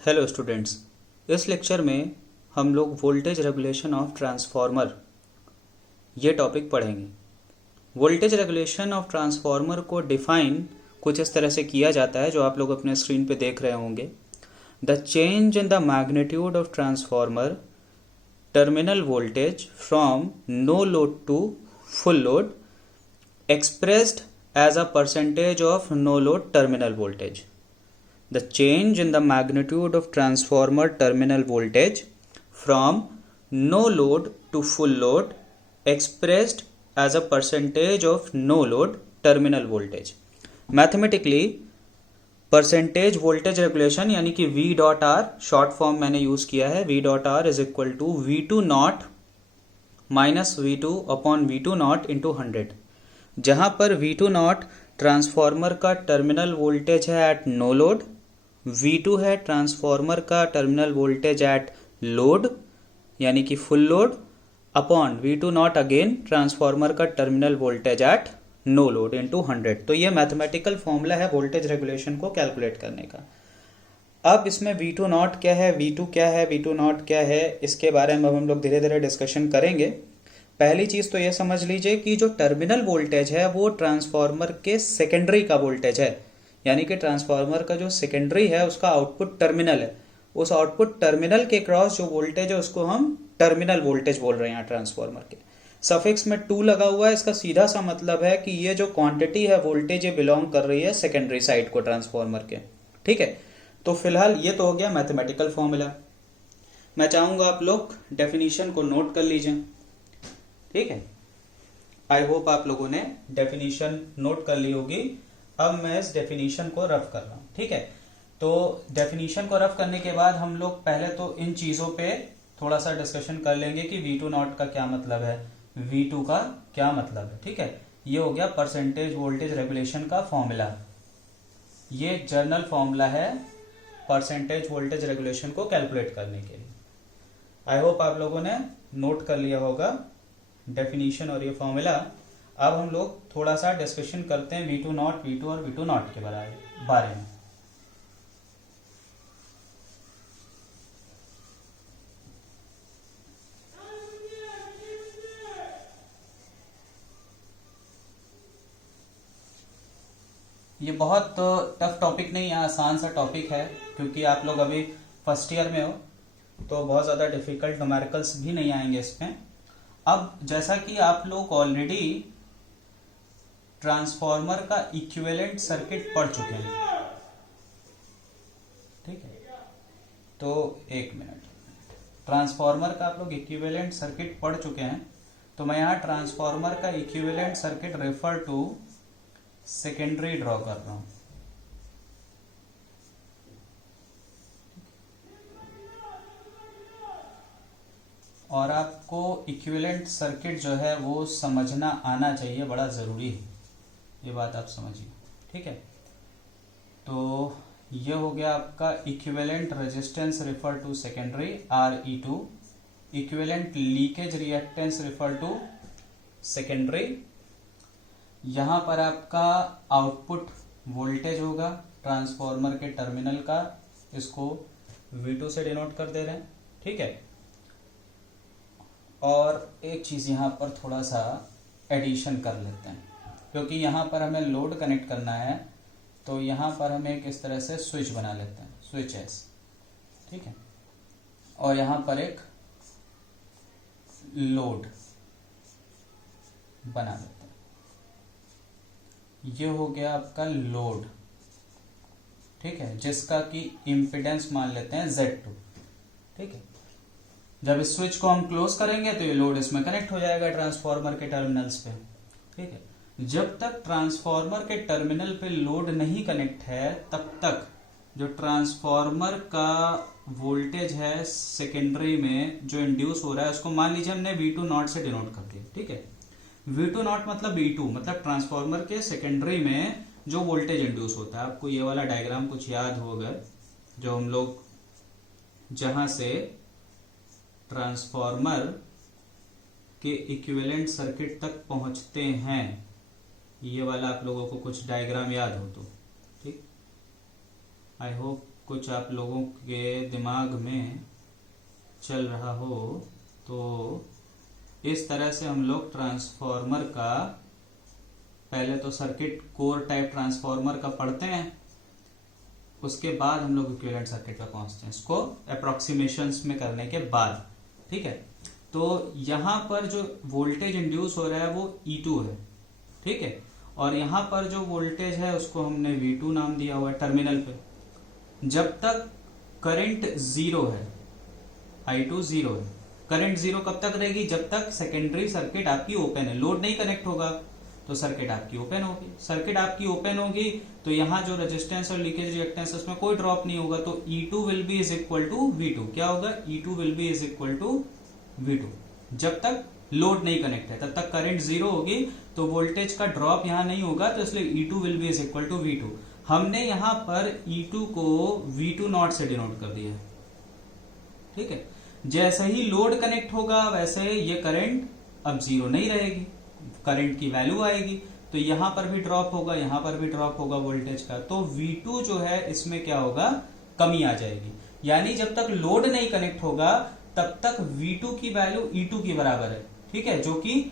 Hello students. इस lecture में हम लोग वोल्टेज रेगुलेशन ऑफ ट्रांसफार्मर ये टॉपिक पढ़ेंगे। वोल्टेज रेगुलेशन ऑफ ट्रांसफार्मर को डिफाइन कुछ इस तरह से किया जाता है जो आप लोग अपने स्क्रीन पे देख रहे होंगे। The change in the magnitude of transformer terminal voltage from no load to full load expressed as a percentage of no load terminal voltage. The change in the magnitude of transformer terminal voltage from no load to full load expressed as a percentage of no load terminal voltage. Mathematically percentage voltage regulation यानी कि V dot R short form मैंने use किया है। V dot R is equal to V2 naught minus V2 upon V2 naught into 100, जहां पर V2 naught transformer का terminal voltage है at no load, V2 है ट्रांसफार्मर का टर्मिनल वोल्टेज एट लोड यानी कि full load, upon V2 not again transformer का terminal voltage at no load into 100। तो ये मैथमेटिकल फॉर्मूला है वोल्टेज रेगुलेशन को कैलकुलेट करने का। अब इसमें V2 नॉट क्या है, V2 क्या है, V2 नॉट क्या है, इसके बारे में हम लोग धीरे धीरे डिस्कशन करेंगे। पहली चीज तो ये समझ लीजिए कि जो टर्मिनल वोल्टेज है वो ट्रांसफार्मर के सेकेंडरी का वोल्टेज है, यानी कि ट्रांसफार्मर का जो सेकेंडरी है उसका आउटपुट टर्मिनल है। उस आउटपुट टर्मिनल के क्रॉस जो वोल्टेज है उसको हम टर्मिनल वोल्टेज बोल रहे हैं। ट्रांसफार्मर के सफिक्स में 2 लगा हुआ है, इसका सीधा सा मतलब है कि ये जो क्वांटिटी है वोल्टेज ये बिलोंग कर रही है सेकेंडरी साइड को ट्रांसफार्मर के। ठीक है, तो फिलहाल ये तो हो गया मैथमेटिकल फॉर्मूला। मैं चाहूंगा आप लोग डेफिनेशन को नोट कर लीजिए। ठीक है, आई होप आप लोगों ने डेफिनेशन नोट कर ली होगी। अब मैं इस डेफिनेशन को रफ कर रहा हूं। ठीक है, तो डेफिनेशन को रफ करने के बाद हम लोग पहले तो इन चीजों पे थोड़ा सा डिस्कशन कर लेंगे कि V2 नॉट का क्या मतलब है, V2 का क्या मतलब है। ठीक है, ये हो गया परसेंटेज वोल्टेज रेगुलेशन का फॉर्मूला। ये जर्नल फॉर्मूला है परसेंटेज वोल्टेज रेगुलेशन को कैलकुलेट करने के लिए। आई होप आप लोगों ने नोट कर लिया होगा डेफिनेशन और ये फॉर्मूला। अब हम लोग थोड़ा सा डिस्कशन करते हैं V2 नॉट, V2 और V2 नॉट के बारे में। ये बहुत टफ टॉपिक नहीं है, आसान सा टॉपिक है, क्योंकि आप लोग अभी फर्स्ट ईयर में हो तो बहुत ज्यादा डिफिकल्ट न्यूमेरिकल्स भी नहीं आएंगे इसमें। अब जैसा कि आप लोग ऑलरेडी ट्रांसफार्मर का इक्विवेलेंट सर्किट पढ़ चुके हैं। ठीक है, तो एक मिनट, ट्रांसफार्मर का आप लोग इक्विवेलेंट सर्किट पढ़ चुके हैं, तो मैं यहाँ ट्रांसफार्मर का equivalent circuit refer to secondary draw कर रहा हूं। और आपको इक्विवेलेंट सर्किट जो है वो समझना आना चाहिए, बड़ा जरूरी है, ये बात आप समझिए। ठीक है, तो ये हो गया आपका equivalent resistance refer to secondary RE2, equivalent leakage reactance refer to secondary. यहां पर आपका आउटपुट वोल्टेज होगा ट्रांसफार्मर के टर्मिनल का, इसको V2 से डिनोट कर दे रहे हैं। ठीक है, और एक चीज यहां पर थोड़ा सा एडिशन कर लेते हैं, क्योंकि यहां पर हमें लोड कनेक्ट करना है, तो यहां पर हम एक इस तरह से स्विच बना लेते हैं, स्विच एस। ठीक है, और यहां पर एक लोड बना लेते हैं। ये हो गया आपका लोड। ठीक है, जिसका कि इम्पिडेंस मान लेते हैं Z2। ठीक है, जब इस स्विच को हम क्लोज करेंगे तो ये लोड इसमें कनेक्ट हो जाएगा ट्रांसफार्मर के टर्मिनल्स पे। ठीक है, जब तक ट्रांसफार्मर के टर्मिनल पे लोड नहीं कनेक्ट है तब तक जो ट्रांसफार्मर का वोल्टेज है सेकेंडरी में जो इंड्यूस हो रहा है उसको मान लीजिए हमने V2 नॉट से डिनोट कर दिया। ठीक है, V2 नॉट मतलब V2 मतलब ट्रांसफार्मर के सेकेंडरी में जो वोल्टेज इंड्यूस होता है। आपको ये वाला डायग्राम कुछ याद होगा, जो हम लोग जहां से ट्रांसफार्मर के इक्विवेलेंट सर्किट तक पहुंचते हैं, ये वाला आप लोगों को कुछ डायग्राम याद हो तो ठीक। आई होप कुछ आप लोगों के दिमाग में चल रहा हो तो इस तरह से हम लोग ट्रांसफॉर्मर का पहले तो सर्किट कोर टाइप ट्रांसफॉर्मर का पढ़ते हैं, उसके बाद हम लोग इक्विवेलेंट सर्किट पे पहुंचते हैं, इसको अप्रोक्सीमेशंस में करने के बाद। ठीक है, तो यहां पर जो वोल्टेज इंड्यूस हो रहा है वो E2 है। ठीक है, और यहां पर जो वोल्टेज है उसको हमने V2 नाम दिया हुआ है टर्मिनल पे। जब तक करंट जीरो है, I2 जीरो है, करंट जीरो कब तक रहेगी? जब तक सेकेंडरी सर्किट आपकी ओपन है, लोड नहीं कनेक्ट होगा तो सर्किट आपकी ओपन होगी। सर्किट आपकी ओपन होगी तो यहाँ जो रेजिस्टेंस और लीकेज रिएक्टेंस उसमें कोई ड्रॉप नहीं होगा, तो E2 will be is equal to V2। क्या होगा? E2 will be is equal to V2। जब तक लोड नहीं कनेक्ट है तब तक करंट जीरो होगी, तो वोल्टेज का ड्रॉप यहां नहीं होगा, तो इसलिए E2 will be is equal to V2। हमने यहां पर E2 को V2 नॉट से डिनोट कर दिया। ठीक है, जैसे ही लोड कनेक्ट होगा वैसे ये करंट अब जीरो नहीं रहेगी, करंट की वैल्यू आएगी, तो यहां पर भी ड्रॉप होगा, यहां पर भी ड्रॉप होगा वोल्टेज का, तो V2 जो है इसमें क्या होगा? कमी आ जाएगी। यानी जब तक लोड नहीं कनेक्ट होगा तब तक V2 की वैल्यू E2 की बराबर है। ठीक है, जो कि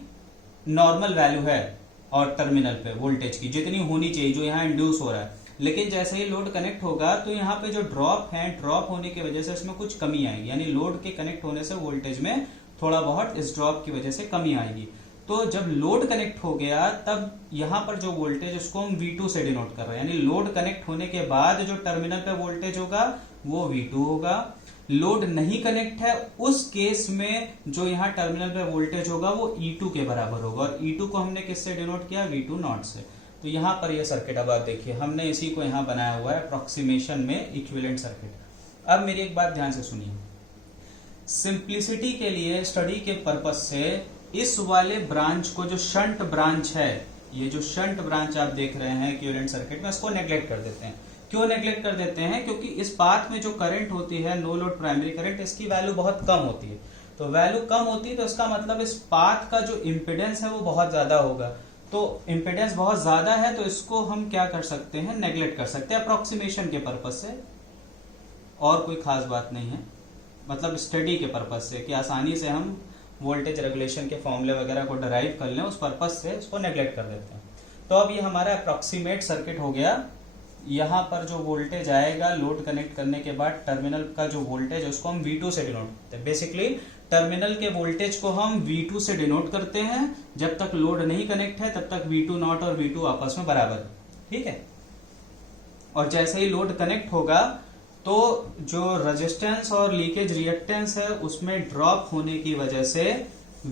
नॉर्मल वैल्यू है और टर्मिनल पे वोल्टेज की जितनी होनी चाहिए जो यहाँ इंड्यूस हो रहा है। लेकिन जैसे ही लोड कनेक्ट होगा तो यहाँ पे जो ड्रॉप है, ड्रॉप होने की वजह से इसमें कुछ कमी आएगी, यानी लोड के कनेक्ट होने से वोल्टेज में थोड़ा बहुत इस ड्रॉप की वजह से कमी आएगी। तो जब लोड कनेक्ट हो गया तब यहाँ पर जो वोल्टेज उसको हम V2 से डिनोट कर रहे हैं, यानी लोड कनेक्ट होने के बाद जो टर्मिनल पे वोल्टेज होगा वो V2 होगा। लोड नहीं कनेक्ट है उस केस में जो यहाँ टर्मिनल पे वोल्टेज होगा वो E2 के बराबर होगा, और E2 को हमने किससे डिनोट किया? V2 नॉट से। तो यहाँ पर ये सर्किट अब आप देखिए, हमने इसी को यहाँ बनाया हुआ है अप्रोक्सीमेशन में इक्विवेलेंट सर्किट। अब मेरी एक बात ध्यान से सुनिए, सिंप्लिसिटी के लिए स्टडी के पर्पज से इस वाले ब्रांच को, जो शंट ब्रांच है, ये जो शंट ब्रांच आप देख रहे हैं इक्विवेलेंट सर्किट में, इसको नेग्लेक्ट कर देते हैं। क्यों नेग्लेक्ट कर देते हैं? क्योंकि इस पाथ में जो करंट होती है, नो लोड प्राइमरी करंट, इसकी वैल्यू बहुत कम होती है। तो वैल्यू कम होती है तो इसका मतलब इस पाथ का जो इम्पिडेंस है वो बहुत ज्यादा होगा। तो इम्पिडेंस बहुत ज्यादा है तो इसको हम क्या कर सकते हैं? नेग्लेक्ट कर सकते हैं अप्रोक्सीमेशन के पर्पज से, और कोई खास बात नहीं है, मतलब स्टडी के पर्पज से कि आसानी से हम वोल्टेज रेगुलेशन के फॉर्मूले वगैरह को डराइव कर लें, उस पर्पज से इसको नेग्लेक्ट कर देते हैं। तो अब ये हमारा अप्रोक्सीमेट सर्किट हो गया। यहाँ पर जो वोल्टेज आएगा लोड कनेक्ट करने के बाद, टर्मिनल का जो वोल्टेज है उसको हम V2 से डिनोट करते हैं। बेसिकली टर्मिनल के वोल्टेज को हम V2 से डिनोट करते हैं। जब तक लोड नहीं कनेक्ट है तब तक V2 नॉट और V2 आपस में बराबर है। ठीक है, और जैसे ही लोड कनेक्ट होगा तो जो रेजिस्टेंस और लीकेज रिएक्टेंस है उसमें ड्रॉप होने की वजह से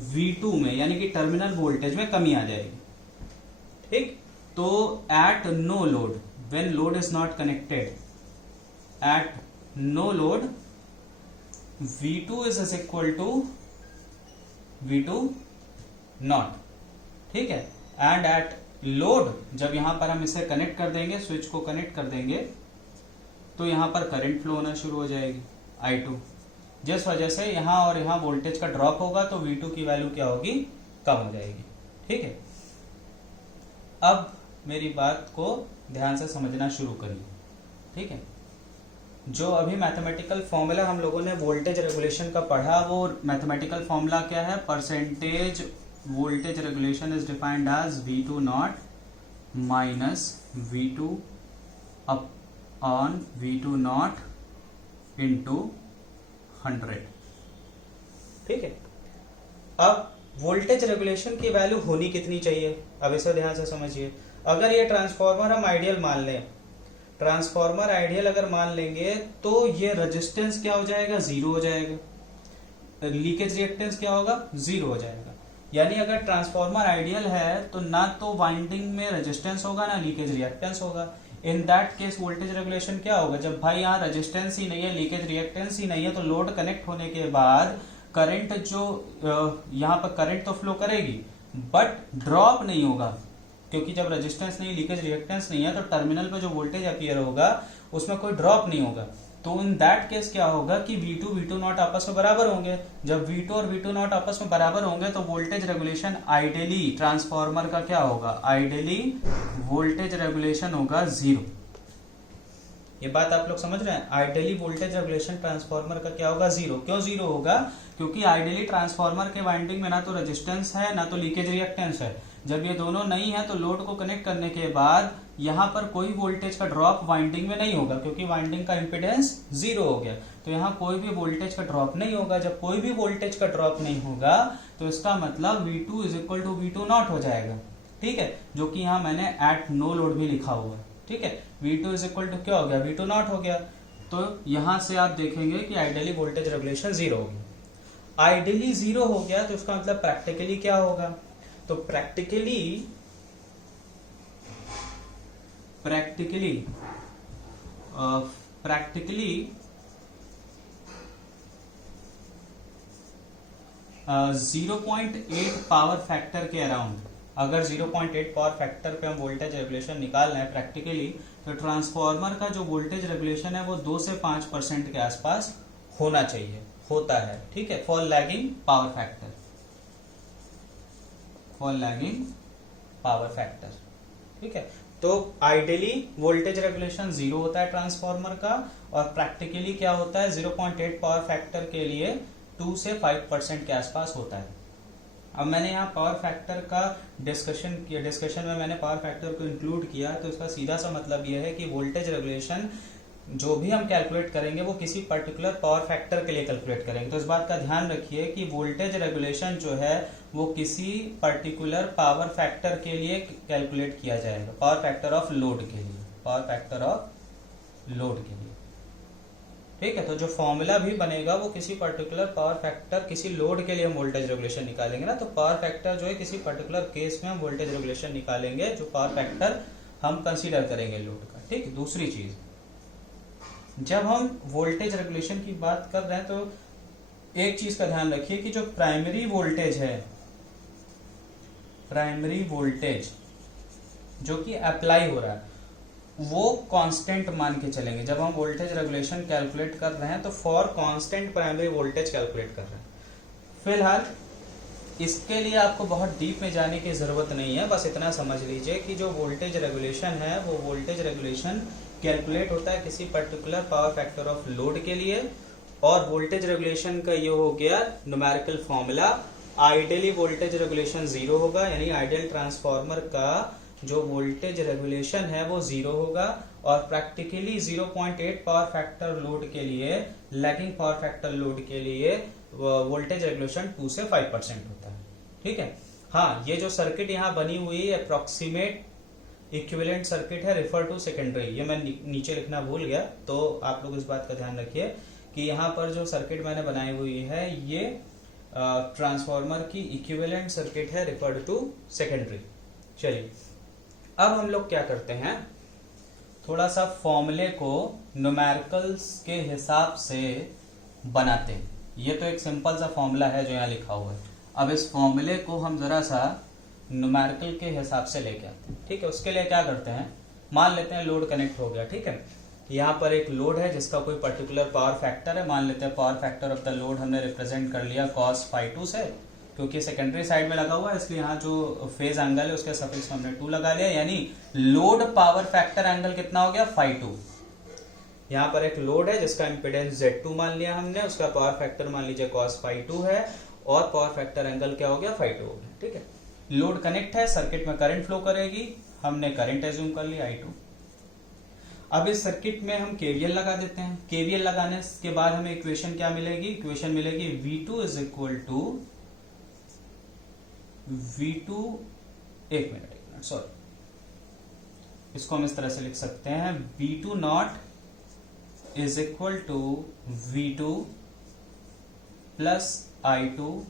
V2 में, यानी कि टर्मिनल वोल्टेज में कमी आ जाएगी। ठीक, तो at no load, when load is not connected, at no load V2 is equal to V2 not। ठीक है, एंड एट लोड, जब यहां पर हम इसे कनेक्ट कर देंगे, स्विच को कनेक्ट कर देंगे, तो यहां पर करंट फ्लो होना शुरू हो जाएगी I2, जिस वजह से यहां और यहां वोल्टेज का ड्रॉप होगा तो V2 की वैल्यू क्या होगी? कम हो जाएगी। ठीक है, अब मेरी बात को ध्यान से समझना शुरू करिए। ठीक है, जो अभी मैथमेटिकल फॉर्मूला हम लोगों ने वोल्टेज रेगुलेशन का पढ़ा, वो मैथमेटिकल फॉर्मूला क्या है? Percentage voltage regulation is defined as V2 naught minus V2 upon V2 naught into 100। ठीक है, अब वोल्टेज रेगुलेशन की वैल्यू होनी कितनी चाहिए? अब इसे ध्यान से समझिए। अगर ये ट्रांसफॉर्मर हम आइडियल मान लें, ट्रांसफॉर्मर आइडियल अगर मान लेंगे तो ये रेजिस्टेंस क्या हो जाएगा? जीरो हो जाएगा। लीकेज रिएक्टेंस क्या होगा? जीरो हो जाएगा। यानी अगर ट्रांसफॉर्मर आइडियल है तो ना तो वाइंडिंग में रेजिस्टेंस होगा ना लीकेज रिएक्टेंस होगा। In that case voltage regulation क्या होगा? जब भाई यहाँ रेजिस्टेंस ही नहीं है, लीकेज रिएक्टेंस ही नहीं है, तो लोड कनेक्ट होने के बाद करंट जो यहाँ पर करंट तो फ्लो करेगी बट ड्रॉप नहीं होगा, क्योंकि जब रेजिस्टेंस नहीं, लीकेज रिएक्टेंस नहीं है, तो टर्मिनल पे जो वोल्टेज अपीयर होगा उसमें कोई ड्रॉप नहीं होगा। तो इन दैट केस क्या होगा कि V2 V2 नॉट आपस में बराबर होंगे। जब V2 और V2 नॉट आपस में बराबर होंगे तो वोल्टेज रेगुलेशन आइडियली ट्रांसफॉर्मर का क्या होगा? आइडियली वोल्टेज रेगुलेशन होगा जीरो। ये बात आप लोग समझ रहे हैं। आइडियली वोल्टेज रेगुलेशन ट्रांसफार्मर का क्या होगा, जीरो। क्यों जीरो होगा, क्योंकि आइडियली ट्रांसफार्मर के वाइंडिंग में ना तो रेजिस्टेंस है ना तो लीकेज रिएक्टेंस है। जब ये दोनों नहीं है तो लोड को कनेक्ट करने के बाद यहाँ पर कोई वोल्टेज का ड्रॉप वाइंडिंग में नहीं होगा, क्योंकि वाइंडिंग का इंपीडेंस जीरो हो गया। तो यहाँ कोई भी वोल्टेज का ड्रॉप नहीं होगा। जब कोई भी वोल्टेज का ड्रॉप नहीं होगा तो इसका मतलब V2 is equal to V2 not हो जाएगा, ठीक है, जो कि यहाँ मैंने एट नो लोड भी लिखा हुआ है, ठीक है। V2 इज इक्वल टू क्या हो गया, V2 नॉट हो गया। तो यहां से आप देखेंगे कि आइडियली वोल्टेज रेगुलेशन जीरो हो गया। आइडियली जीरो हो गया तो इसका मतलब प्रैक्टिकली क्या होगा, तो प्रैक्टिकली 0.8 पावर फैक्टर के अराउंड, अगर 0.8 पावर फैक्टर पे हम वोल्टेज रेगुलेशन निकाल रहे हैं प्रैक्टिकली, तो ट्रांसफार्मर का जो वोल्टेज रेगुलेशन है वो 2 से 5% के आसपास होना चाहिए, होता है, ठीक है, फॉर लैगिंग पावर फैक्टर, ठीक है। तो आइडियली वोल्टेज रेगुलेशन जीरो होता है ट्रांसफार्मर का, और प्रैक्टिकली क्या होता है, 0.8 पावर फैक्टर के लिए 2 से 5% के आसपास होता है। अब मैंने यहाँ पावर फैक्टर का डिस्कशन किया, डिस्कशन में मैंने पावर फैक्टर को इंक्लूड किया, तो इसका सीधा सा मतलब यह है कि वोल्टेज रेगुलेशन जो भी हम कैलकुलेट करेंगे वो किसी पर्टिकुलर पावर फैक्टर के लिए कैलकुलेट करेंगे। तो इस बात का ध्यान रखिए कि वोल्टेज रेगुलेशन जो है वो किसी पर्टिकुलर पावर फैक्टर के लिए कैलकुलेट किया जाएगा, पावर फैक्टर ऑफ लोड के लिए, ठीक है। तो जो फॉर्मूला भी बनेगा वो किसी पर्टिकुलर पावर फैक्टर, किसी लोड के लिए हम वोल्टेज रेगुलेशन निकालेंगे ना, तो पावर फैक्टर जो है किसी पर्टिकुलर केस में हम वोल्टेज रेगुलेशन निकालेंगे, जो पावर फैक्टर हम कंसीडर करेंगे लोड का, ठीक। दूसरी चीज, जब हम वोल्टेज रेगुलेशन की बात कर रहे हैं तो एक चीज का ध्यान रखिए कि जो प्राइमरी वोल्टेज जो कि अप्लाई हो रहा है वो कांस्टेंट मान के चलेंगे। जब हम वोल्टेज रेगुलेशन कैलकुलेट कर रहे हैं तो for constant primary voltage calculate कर रहे हैं। फिलहाल इसके लिए आपको बहुत डीप में जाने की जरूरत नहीं है, बस इतना समझ लीजिए कि जो वोल्टेज रेगुलेशन है वो वोल्टेज रेगुलेशन कैलकुलेट होता है किसी particular power factor of load के लिए, और वोल्टेज रेगुलेशन का ये हो गया numerical formula. Ideally voltage regulation zero होगा, यानी आइडियल ट्रांसफार्मर का जो वोल्टेज रेगुलेशन है वो जीरो होगा, और प्रैक्टिकली 0.8 पावर फैक्टर लोड के लिए, लैगिंग पावर फैक्टर लोड के लिए वोल्टेज रेगुलेशन 2 से 5% होता है, ठीक है। हाँ, ये जो सर्किट यहाँ बनी हुई है अप्रोक्सीमेट इक्विवेलेंट सर्किट है, रेफर टू सेकेंडरी, ये मैं नीचे लिखना भूल गया, तो आप लोग इस बात का ध्यान रखिए कि यहाँ पर जो सर्किट मैंने बनाई हुई है ये ट्रांसफार्मर की इक्विवेलेंट सर्किट है, रेफर टू सेकेंडरी। चलिए अब हम लोग क्या करते हैं, थोड़ा सा फॉर्मूले को न्यूमेरिकल्स के हिसाब से बनाते हैं। ये तो एक सिंपल सा फॉर्मूला है जो यहाँ लिखा हुआ है। अब इस फॉर्मूले को हम जरा सा न्यूमेरिकल के हिसाब से लेके आते हैं, ठीक है। उसके लिए क्या करते हैं, मान लेते हैं लोड कनेक्ट हो गया, ठीक है। यहाँ पर एक लोड है जिसका कोई पर्टिकुलर पावर फैक्टर है, मान लेते हैं power factor of the load हमने रिप्रेजेंट कर लिया cos ∅2 से, क्योंकि सेकेंडरी साइड में लगा हुआ है इसलिए यहाँ जो फेज एंगल है उसके सफिक्स में हमने 2 लगा लिया, यानी लोड पावर फैक्टर एंगल कितना हो गया, ∅2। यहाँ पर एक लोड है जिसका इंपीडेंस Z2 मान लिया हमने, उसका पावर फैक्टर मान लीजिए cos ∅2 है, और पावर फैक्टर एंगल क्या हो गया, ∅2 हो गया, ठीक है। लोड कनेक्ट है, सर्किट में करंट फ्लो करेगी, हमने करंट एज्यूम कर लिया I2। अब इस सर्किट में हम केवीएल लगा देते हैं। केवीएल लगाने के बाद हमें इक्वेशन क्या मिलेगी, इक्वेशन मिलेगी V2 is equal to V2, एक मिनट सॉरी, इसको हम इस तरह से लिख सकते हैं, V2 naught is equal to V2 plus I2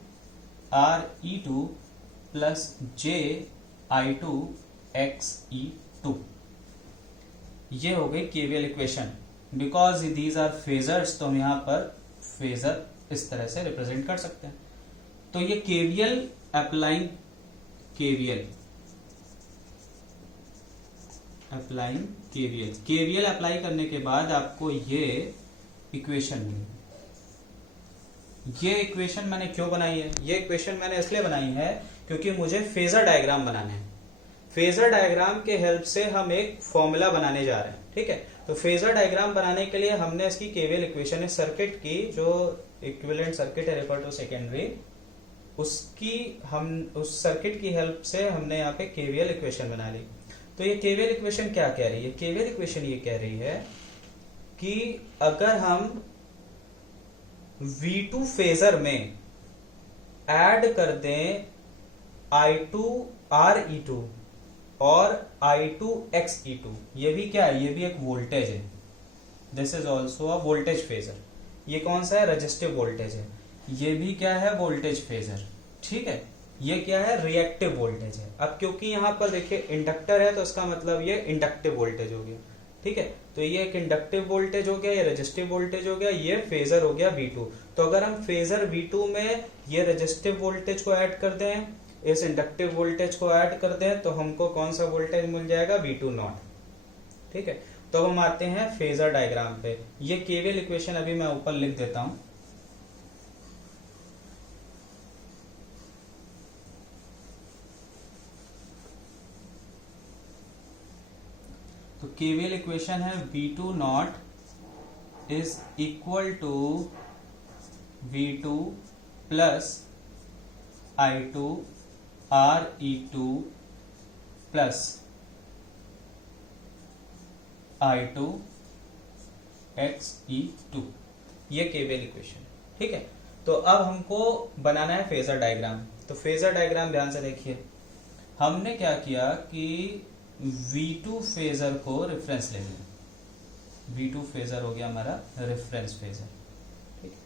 RE2 plus JI2 XE2। ये हो गई KVL equation. Because these are phasors तो हम यहां पर फेजर इस तरह से रिप्रेजेंट कर सकते हैं। तो ये केवीएल अप्लाइंग केवीएल अप्लाई करने के बाद आपको ये इक्वेशन मिली। ये इक्वेशन मैंने क्यों बनाई है, ये इक्वेशन मैंने इसलिए बनाई है क्योंकि मुझे फेजर डायग्राम बनाने हैं। फेजर डायग्राम के हेल्प से हम एक फॉर्मूला बनाने जा रहे हैं, ठीक है। तो फेजर डायग्राम बनाने के लिए हमने इसकी केवीएल इक्वेशन है सर्किट की, जो इक्विवेलेंट सर्किट है रेफर टू सेकेंडरी, उसकी हम उस सर्किट की हेल्प से हमने यहाँ पे केवीएल इक्वेशन बना ली। तो ये केवीएल इक्वेशन क्या कह रही है? केवीएल इक्वेशन ये कह रही है कि अगर हम V2 फेजर में ऐड कर दें I2 RE2 और I2 XE2, ये भी क्या है? ये भी एक वोल्टेज है। This is also a voltage phasor. ये कौन सा है? रजिस्टिव वोल्टेज है। ये भी क्या है? Voltage phasor. ठीक है। ये क्या है? रिएक्टिव वोल्टेज है। अब क्योंकि यहां पर देखिए इंडक्टर है तो इसका मतलब ये इंडक्टिव वोल्टेज हो गया। ठीक है। तो ये एक इंडक्टिव वोल्टेज हो गया, ये रेजिस्टिव वोल्टेज हो गया, ये फेजर हो गया V2। तो अगर हम फेजर V2 में ये रेजिस्टिव वोल्टेज को ऐड कर दें, इस इंडक्टिव वोल्टेज को ऐड कर दें, तो हमको कौन सा वोल्टेज मिल जाएगा? V2 naught. ठीक है। तो हम आते हैं फेजर डायग्राम पे। ये केवीएल इक्वेशन अभी मैं ऊपर लिख देता हूं। तो केवीएल इक्वेशन है V2 naught is equal to V2 plus I2 RE2 plus I2 XE2। ये केवीएल इक्वेशन। ठीक है। तो अब हमको बनाना है फेजर डायग्राम। तो फेजर डायग्राम ध्यान से देखिए, हमने क्या किया कि V2 फेजर को रेफरेंस ले लिया। V2 फेजर हो गया हमारा रेफरेंस फेजर। ठीक है।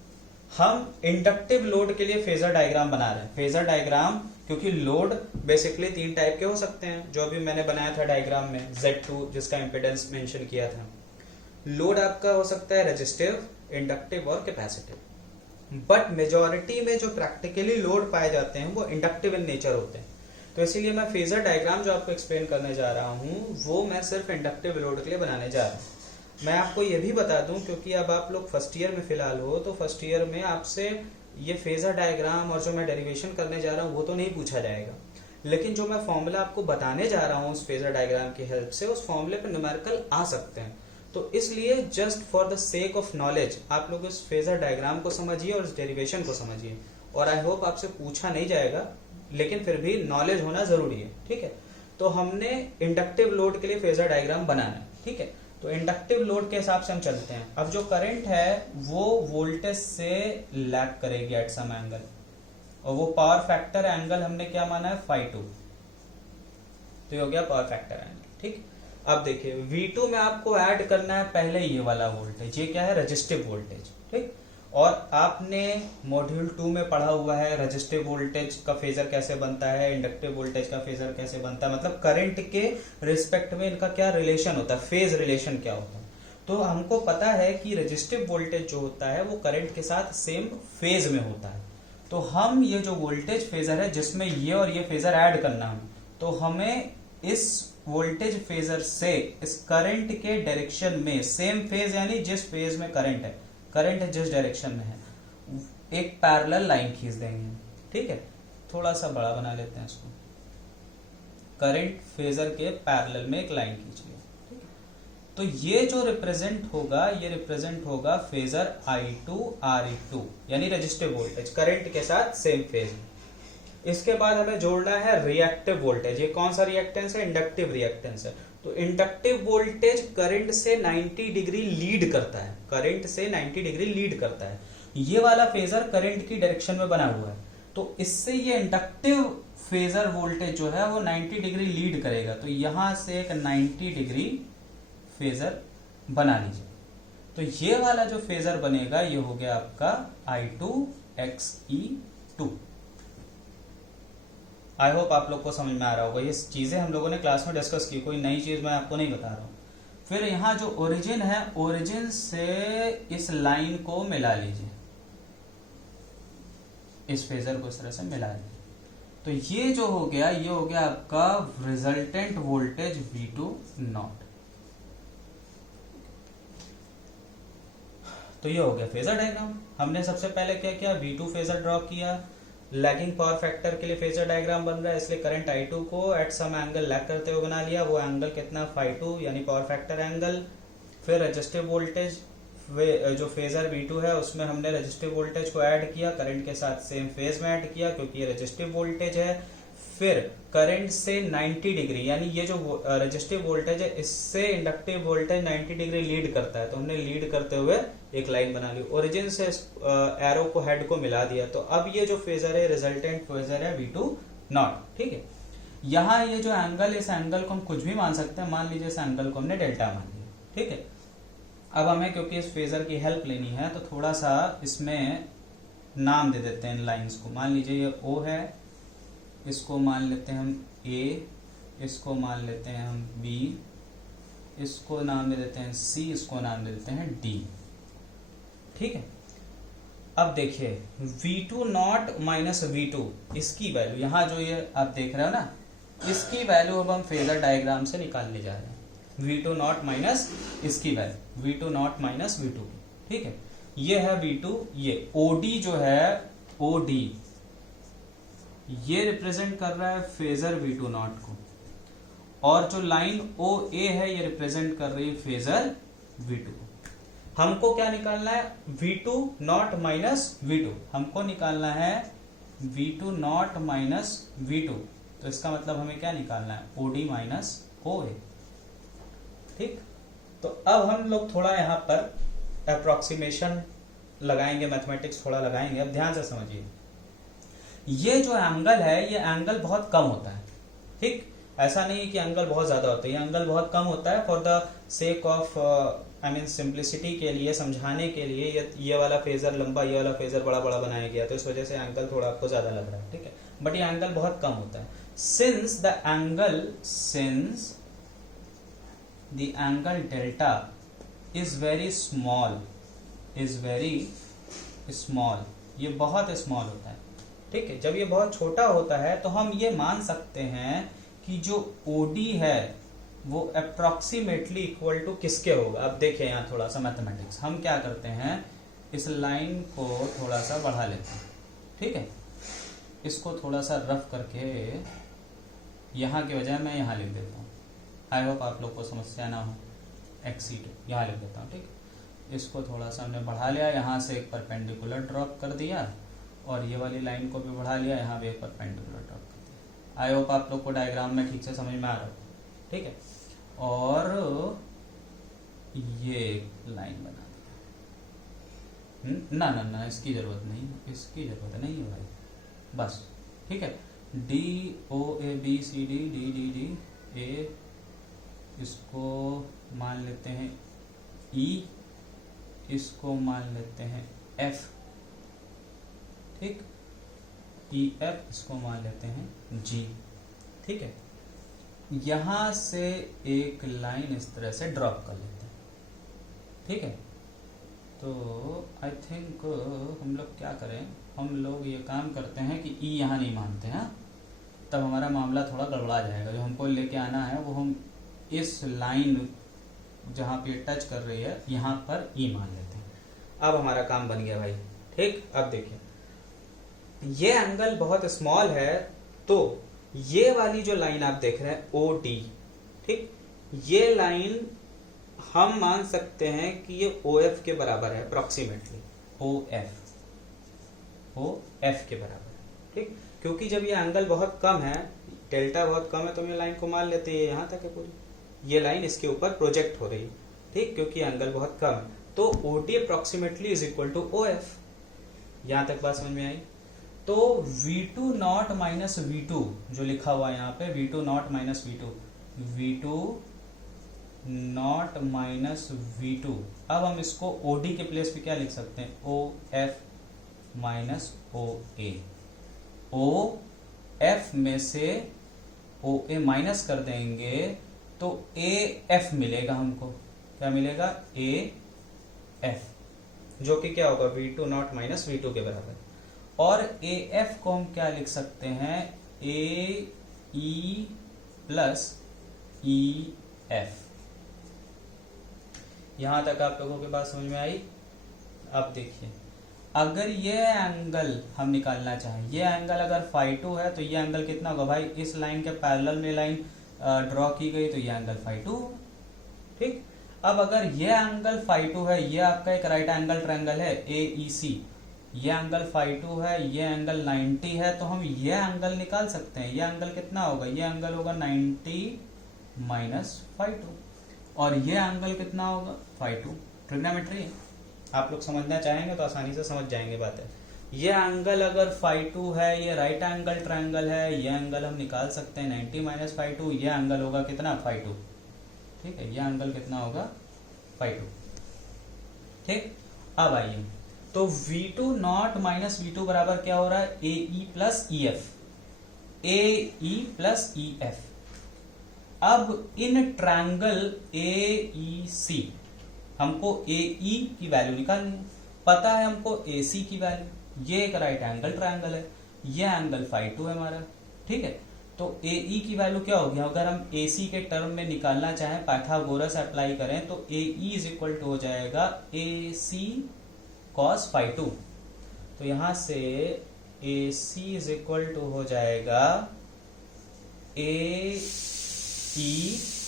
हम इंडक्टिव लोड के लिए फेजर डायग्राम बना रहे हैं। फेजर डायग्राम क्योंकि लोड बेसिकली 3 टाइप के हो सकते हैं, जो अभी मैंने बनाया था डायग्राम में Z2 जिसका इंपेडेंस मेंशन किया था। लोड आपका हो सकता है रेजिस्टिव, इंडक्टिव और कैपेसिटिव, बट मेजॉरिटी में जो प्रैक्टिकली लोड पाए जाते हैं वो इंडक्टिव इन नेचर होते हैं। तो इसीलिए मैं फेजर डायग्राम जो आपको एक्सप्लेन करने जा रहा हूं वो मैं सिर्फ इंडक्टिव लोड के लिए बनाने जा रहा हूं। मैं आपको ये भी बता दूं, क्योंकि अब आप लोग फर्स्ट ईयर में फिलहाल हो, तो फर्स्ट ईयर में आपसे ये फेजर डायग्राम और जो मैं डेरिवेशन करने जा रहा हूँ वो तो नहीं पूछा जाएगा, लेकिन जो मैं फॉर्मूला आपको बताने जा रहा हूँ उस फेजर डायग्राम की हेल्प से, उस फॉर्मूले पे न्यूमेरिकल आ सकते हैं। तो इसलिए just for the sake of knowledge आप लोग इस फेजर डायग्राम को समझिए और इस डेरिवेशन को समझिए, और आई होप आपसे पूछा नहीं जाएगा, लेकिन फिर भी नॉलेज होना जरूरी है। ठीक है। तो हमने इंडक्टिव लोड के लिए फेजर डायग्राम बनाना है। ठीक है। तो इंडक्टिव लोड के हिसाब से हम चलते हैं। अब जो करंट है वो वोल्टेज से लैग करेगी एट सम एंगल, और वो पावर फैक्टर एंगल हमने क्या माना है? phi2। तो ये हो गया पावर फैक्टर एंगल। ठीक। अब देखिए V2 में आपको ऐड करना है पहले ये वाला वोल्टेज। ये क्या है? Resistive voltage. ठीक। और आपने मॉड्यूल 2 में पढ़ा हुआ है रेजिस्टिव वोल्टेज का फेजर कैसे बनता है, इंडक्टिव वोल्टेज का फेजर कैसे बनता है, मतलब करंट के रिस्पेक्ट में इनका क्या रिलेशन होता है, फेज रिलेशन क्या होता है। तो हमको पता है कि रेजिस्टिव वोल्टेज जो होता है वो करंट के साथ सेम फेज में होता है। तो हम ये जो वोल्टेज फेजर है जिसमें ये और ये फेजर ऐड करना है, तो हमें इस वोल्टेज फेजर से इस करंट के डायरेक्शन में सेम फेज, यानी जिस फेज में करंट है, करंट जिस डायरेक्शन में है, एक पैरेलल लाइन खींच देंगे। ठीक है। थोड़ा सा बड़ा बना लेते हैं इसको। करंट फेजर के पैरेलल में एक लाइन खींच लिया। ठीक है। तो ये जो रिप्रेजेंट होगा, ये रिप्रेजेंट होगा फेजर I2 RE2, यानी रेजिस्टिव वोल्टेज करंट के साथ सेम फेज में। इसके बाद हमें जोड़ना है रिएक्टिव वोल्टेज। ये कौन सा रिएक्टेंस है? इंडक्टिव रिएक्टेंस है। तो इंडक्टिव वोल्टेज करंट से 90 डिग्री लीड करता है, करंट से 90 डिग्री लीड करता है। ये वाला फेजर करंट की डायरेक्शन में बना हुआ है, तो इससे ये इंडक्टिव फेजर वोल्टेज जो है वो 90 डिग्री लीड करेगा। तो यहां से एक 90 डिग्री फेजर बना लीजिए। तो ये वाला जो फेजर बनेगा ये हो गया आपका I2 XE2। आई होप आप लोग को समझ में आ रहा होगा। ये चीजें हम लोगों ने क्लास में डिस्कस की, कोई नई चीज मैं आपको नहीं बता रहा हूं। फिर यहाँ जो ओरिजिन है, ओरिजिन से इस लाइन को मिला लीजिए, इस फेजर को इस तरह से मिला लीजिए। तो ये जो हो गया, ये हो गया आपका रिजल्टेंट वोल्टेज V2 नॉट। तो ये हो गया फेजर डायग्राम। हमने सबसे पहले क्या किया? V2 फेजर ड्रॉ किया। लैगिंग पावर फैक्टर के लिए फेजर डायग्राम बन रहा है, इसलिए करंट I2 को एट सम एंगल लैग करते हुए बना लिया। वो एंगल कितना? phi2, यानी पावर फैक्टर एंगल। फिर रेजिस्टिव वोल्टेज जो फेजर V2 है उसमें हमने रेजिस्टिव वोल्टेज को ऐड किया, करंट के साथ सेम फेज में ऐड किया क्योंकि ये रेजिस्टिव वोल्टेज है। फिर करंट से 90 डिग्री, यानी ये जो रेजिस्टिव वोल्टेज है इससे इंडक्टिव वोल्टेज 90 डिग्री लीड करता है, तो हमने लीड करते हुए एक लाइन बना ली, ओरिजिन से एरो को हेड को मिला दिया। तो अब ये जो फेजर है रिजल्टेंट फेजर है V2 नॉट। ठीक है, यहाँ ये जो एंगल, इस एंगल को हम कुछ भी मान सकते हैं, मान लीजिए इस एंगल को हमने डेल्टा मान लिया। ठीक है, अब हमें क्योंकि इस फेजर की हेल्प लेनी है तो थोड़ा सा इसमें नाम दे देते हैं इन लाइंस को। मान लीजिए ये O है, इसको मान लेते हैं हम A, इसको मान लेते हैं हम B, इसको नाम दे देते हैं C, इसको नाम दे देते हैं D। ठीक है, अब देखिए V2 नॉट माइनस V2, इसकी वैल्यू यहाँ जो ये आप देख रहे हो ना, इसकी वैल्यू अब हम फेजर डायग्राम से निकालने जा रहे हैं। V2 नॉट माइनस इसकी value, V2 naught minus V2। ठीक है, ये है V2, ये OD जो है OD ये रिप्रेजेंट कर रहा है फेजर V2 नॉट को, और जो लाइन OA है ये रिप्रेजेंट कर रही है फेजर V2। हमको क्या निकालना है? V2 नॉट माइनस V2, हमको निकालना है V2 नॉट माइनस V2। तो इसका मतलब हमें क्या निकालना है? OD minus OA। ठीक, तो अब हम लोग थोड़ा यहाँ पर अप्रोक्सीमेशन लगाएंगे, मैथमेटिक्स थोड़ा लगाएंगे। अब ध्यान से समझिए, ये जो एंगल है ये एंगल बहुत कम होता है। ठीक, ऐसा नहीं है कि एंगल बहुत ज्यादा होता है, ये एंगल बहुत कम होता है। For the sake of I mean simplicity के लिए, समझाने के लिए ये वाला फेजर लंबा, ये वाला फेजर बड़ा बड़ा बनाया गया, तो इस वजह से एंगल थोड़ा आपको ज्यादा लग रहा है। ठीक है, बट ये एंगल बहुत कम होता है। Since the angle delta is very small, ये बहुत स्मॉल होता है। ठीक है, जब ये बहुत छोटा होता है तो हम ये मान सकते हैं कि जो OD है वो अप्रोक्सीमेटली इक्वल टू किसके होगा। अब देखिए यहाँ थोड़ा सा मैथमेटिक्स, हम क्या करते हैं, इस लाइन को थोड़ा सा बढ़ा लेते हैं। ठीक है, इसको थोड़ा सा रफ करके यहाँ के बजाय मैं यहाँ लिख देता हूँ। आई होप आप लोग को समस्या ना हो। XC2 यहाँ लिख देता हूँ। ठीक, इसको थोड़ा सा हमने बढ़ा लिया, यहाँ से एक परपेंडिकुलर ड्रॉप कर दिया, और ये वाली लाइन को भी बढ़ा लिया, यहाँ भी एक परपेंडिकुलर ड्रॉप कर दिया। आई होप आप लोग को डायग्राम में ठीक से समझ में आ रहा हो। ठीक है, और ये लाइन बना दिया। ना इसकी जरूरत नहीं, इसकी जरूरत नहीं है भाई, बस। ठीक है, DOABCD DDD इसको मान लेते हैं E, इसको मान लेते हैं F। ठीक, EF इसको मान लेते हैं G। ठीक है, यहां से एक लाइन इस तरह से ड्रॉप कर लेते हैं। ठीक है, तो आई थिंक हम लोग क्या करें, हम लोग ये काम करते हैं कि E यहाँ नहीं मानते हैं, तब हमारा मामला थोड़ा गड़बड़ा जाएगा। जो हमको लेके आना है वो हम इस लाइन जहाँ पे टच कर रही है यहाँ पर E मान लेते हैं। अब हमारा काम बन गया भाई। ठीक, अब देखिए ये एंगल बहुत स्मॉल है, तो ये वाली जो लाइन आप देख रहे हैं OD, ठीक, ये लाइन हम मान सकते हैं कि ये OF के बराबर है, अप्रोक्सीमेटली OF के बराबर है। ठीक, क्योंकि जब ये एंगल बहुत कम है, डेल्टा बहुत कम है, तो ये लाइन को मान लेते हैं यहाँ तक है पूरी, ये लाइन इसके ऊपर प्रोजेक्ट हो रही है। ठीक, क्योंकि एंगल बहुत कम है, तो OD approximately is equal to OF। यहाँ तक बात समझ में आई? तो V2 नॉट माइनस V2 जो लिखा हुआ है यहाँ पे, V2 naught minus V2 naught minus V2, अब हम इसको OD के प्लेस पे क्या लिख सकते हैं? OF minus OA। OF में से OA माइनस कर देंगे तो AF मिलेगा हमको। क्या मिलेगा? AF, जो कि क्या होगा? V2 नॉट माइनस V2 के बराबर। और AF को हम क्या लिख सकते हैं? AE plus EF। यहां तक आप लोगों के बात समझ में आई? अब देखिए, अगर ये एंगल हम निकालना चाहें, ये एंगल अगर φ2 है तो ये एंगल कितना होगा भाई? इस लाइन के पैरेलल में लाइन ड्रॉ की गई तो ये एंगल φ2। ठीक, अब अगर ये एंगल फाई टू है, ये आपका एक राइट एंगल ट्रायंगल है AEC, ये एंगल फाई टू है, ये एंगल 90 है, तो हम ये एंगल निकाल सकते हैं। ये एंगल कितना होगा, ये एंगल होगा 90 माइनस फाई टू, और ये एंगल कितना होगा फाई टू। ट्रिग्नोमेट्री है, आप लोग समझना चाहेंगे तो आसानी से समझ जाएंगे बातें। ये एंगल अगर फाई टू है, ये राइट एंगल ट्रायंगल है, ये एंगल हम निकाल सकते हैं 90 माइनस फाई टू, ये एंगल होगा कितना फाई टू। ठीक है, ये एंगल कितना होगा फाई टू। ठीक, अब आइए, तो V2 नॉट माइनस V2 बराबर क्या हो रहा है, AE plus EF, AE plus EF। अब इन ट्रायंगल AEC हमको AE की वैल्यू निकालनी है, पता है हमको AC की वैल्यू। ये एक राइट एंगल ट्रायंगल है, ये एंगल फाई टू है हमारा। ठीक है, तो AE की वैल्यू क्या होगी, अगर हम AC के टर्म में निकालना चाहें, पाइथागोरस अप्लाई करें, तो AE इज इक्वल टू हो जाएगा AC cos फाई टू। तो यहां से AC इज इक्वल टू हो जाएगा AE,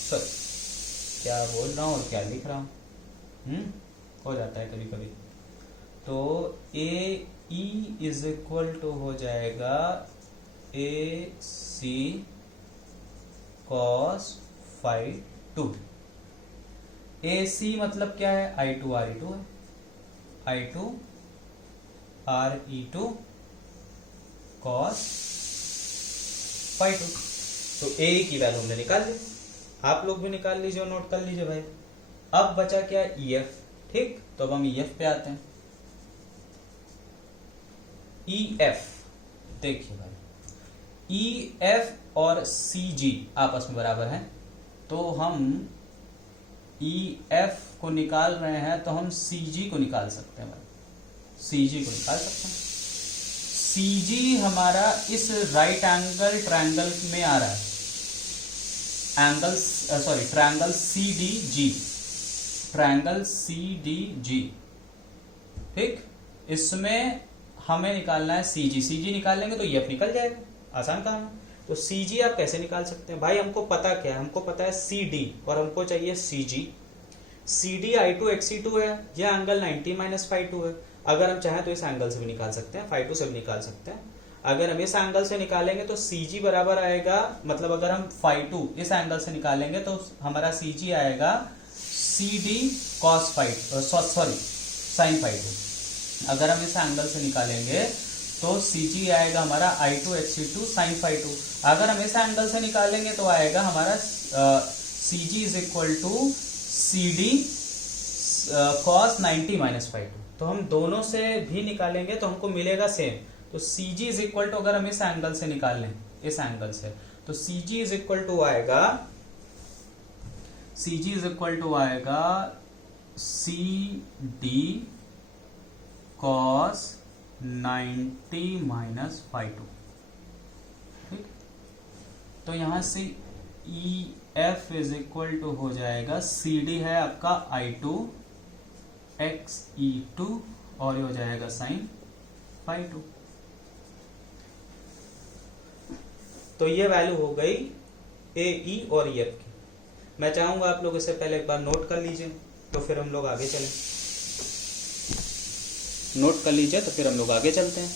सॉरी क्या बोल रहा हूं और क्या लिख रहा हूं, हो जाता है कभी कभी। तो AE इज इक्वल टू हो जाएगा AC cos phi two. AC मतलब क्या है, I2 RE2 है, I2 RE2 cos phi two. तो AE की वैल्यू हमने निकाल ली, आप लोग भी निकाल लीजिए और नोट कर लीजिए भाई। अब बचा क्या, EF। ठीक, तो अब हम EF पे आते हैं। EF देखिए भाई, EF और CG आपस में बराबर हैं, तो हम EF को निकाल रहे हैं, तो हम CG को निकाल सकते हैं भाई, CG को निकाल सकते हैं। CG हमारा इस राइट एंगल ट्रायंगल में आ रहा है, angle sorry triangle CDG, triangle CDG। ठीक, इसमें हमें निकालना है CG निकालेंगे तो EF निकल जाएगा, आसान काम है। तो CG आप कैसे निकाल सकते हैं भाई, हमको पता क्या है, हमको पता है CD और हमको चाहिए CG। CD I2 XE2 है, यह एंगल 90 माइनस फाई टू है। अगर हम चाहें तो इस एंगल से भी निकाल सकते हैं, फाई टू से भी निकाल सकते हैं। अगर हम इस एंगल से निकालेंगे तो CG बराबर आएगा, मतलब अगर हम फाई टू इस एंगल से निकालेंगे तो हमारा CG आएगा CD cos phi sorry sine phi two. अगर हम इस एंगल से निकालेंगे तो CG आएगा हमारा I2 XE2 sine phi two. अगर हम इस एंगल से निकालेंगे तो आएगा हमारा CG is equal to CD cos 90 minus phi two. तो हम दोनों से भी निकालेंगे तो हमको मिलेगा सेम। तो CG इज इक्वल टू, अगर हम इस एंगल से निकाल लें, इस एंगल से, तो CG इज इक्वल टू आएगा, CG इज इक्वल टू आएगा CD cos 90 minus phi two. ठीक, तो यहां से EF इज इक्वल टू हो जाएगा, CD है आपका I2 XE2 और ये हो जाएगा साइन फाई टू। तो ये वैल्यू हो गई AE और EF की। मैं चाहूंगा आप लोग इसे पहले एक बार नोट कर लीजिए, तो फिर हम लोग आगे चलें। नोट कर लीजिए तो फिर हम लोग आगे चलते हैं।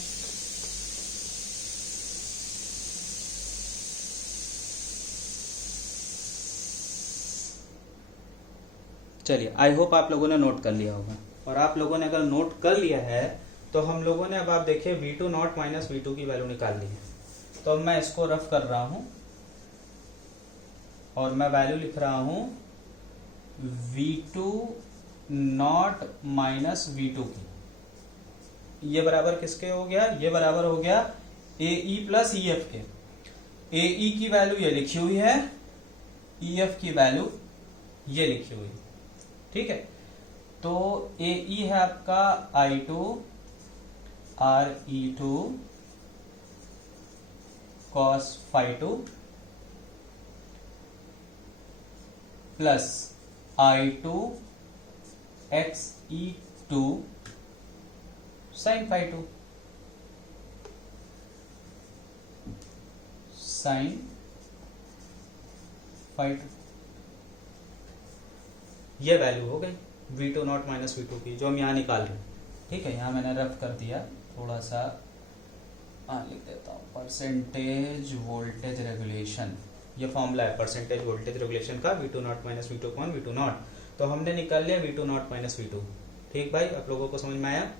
चलिए, आई होप आप लोगों ने नोट कर लिया होगा, और आप लोगों ने अगर नोट कर लिया है तो हम लोगों ने, अब आप देखिए V2 नॉट माइनस V2 की वैल्यू निकाल ली है। तो अब मैं इसको रफ कर रहा हूं और मैं वैल्यू लिख रहा हूं V2 नॉट माइनस V2 की। ये बराबर किसके हो गया, ये बराबर हो गया AE प्लस EF के। AE की वैल्यू ये लिखी हुई है, EF की वैल्यू ये लिखी हुई है। ठीक है, तो AE है आपका I2 RE2 cos phi two plus I2 XE2 sine phi two, sine phi two. ये वैल्यू हो गई V2 नॉट माइनस V2 की, जो हम यहाँ निकाल रहे हैं। ठीक है, यहाँ मैंने रफ कर दिया थोड़ा सा, लिख देता हूँ परसेंटेज वोल्टेज रेगुलेशन, ये फॉर्मूला है परसेंटेज वोल्टेज रेगुलेशन का, V2 naught minus V2 upon V2 not. तो हमने निकाल लिया V2 नॉट माइनस V2। ठीक भाई, आप लोगों को समझ में आया?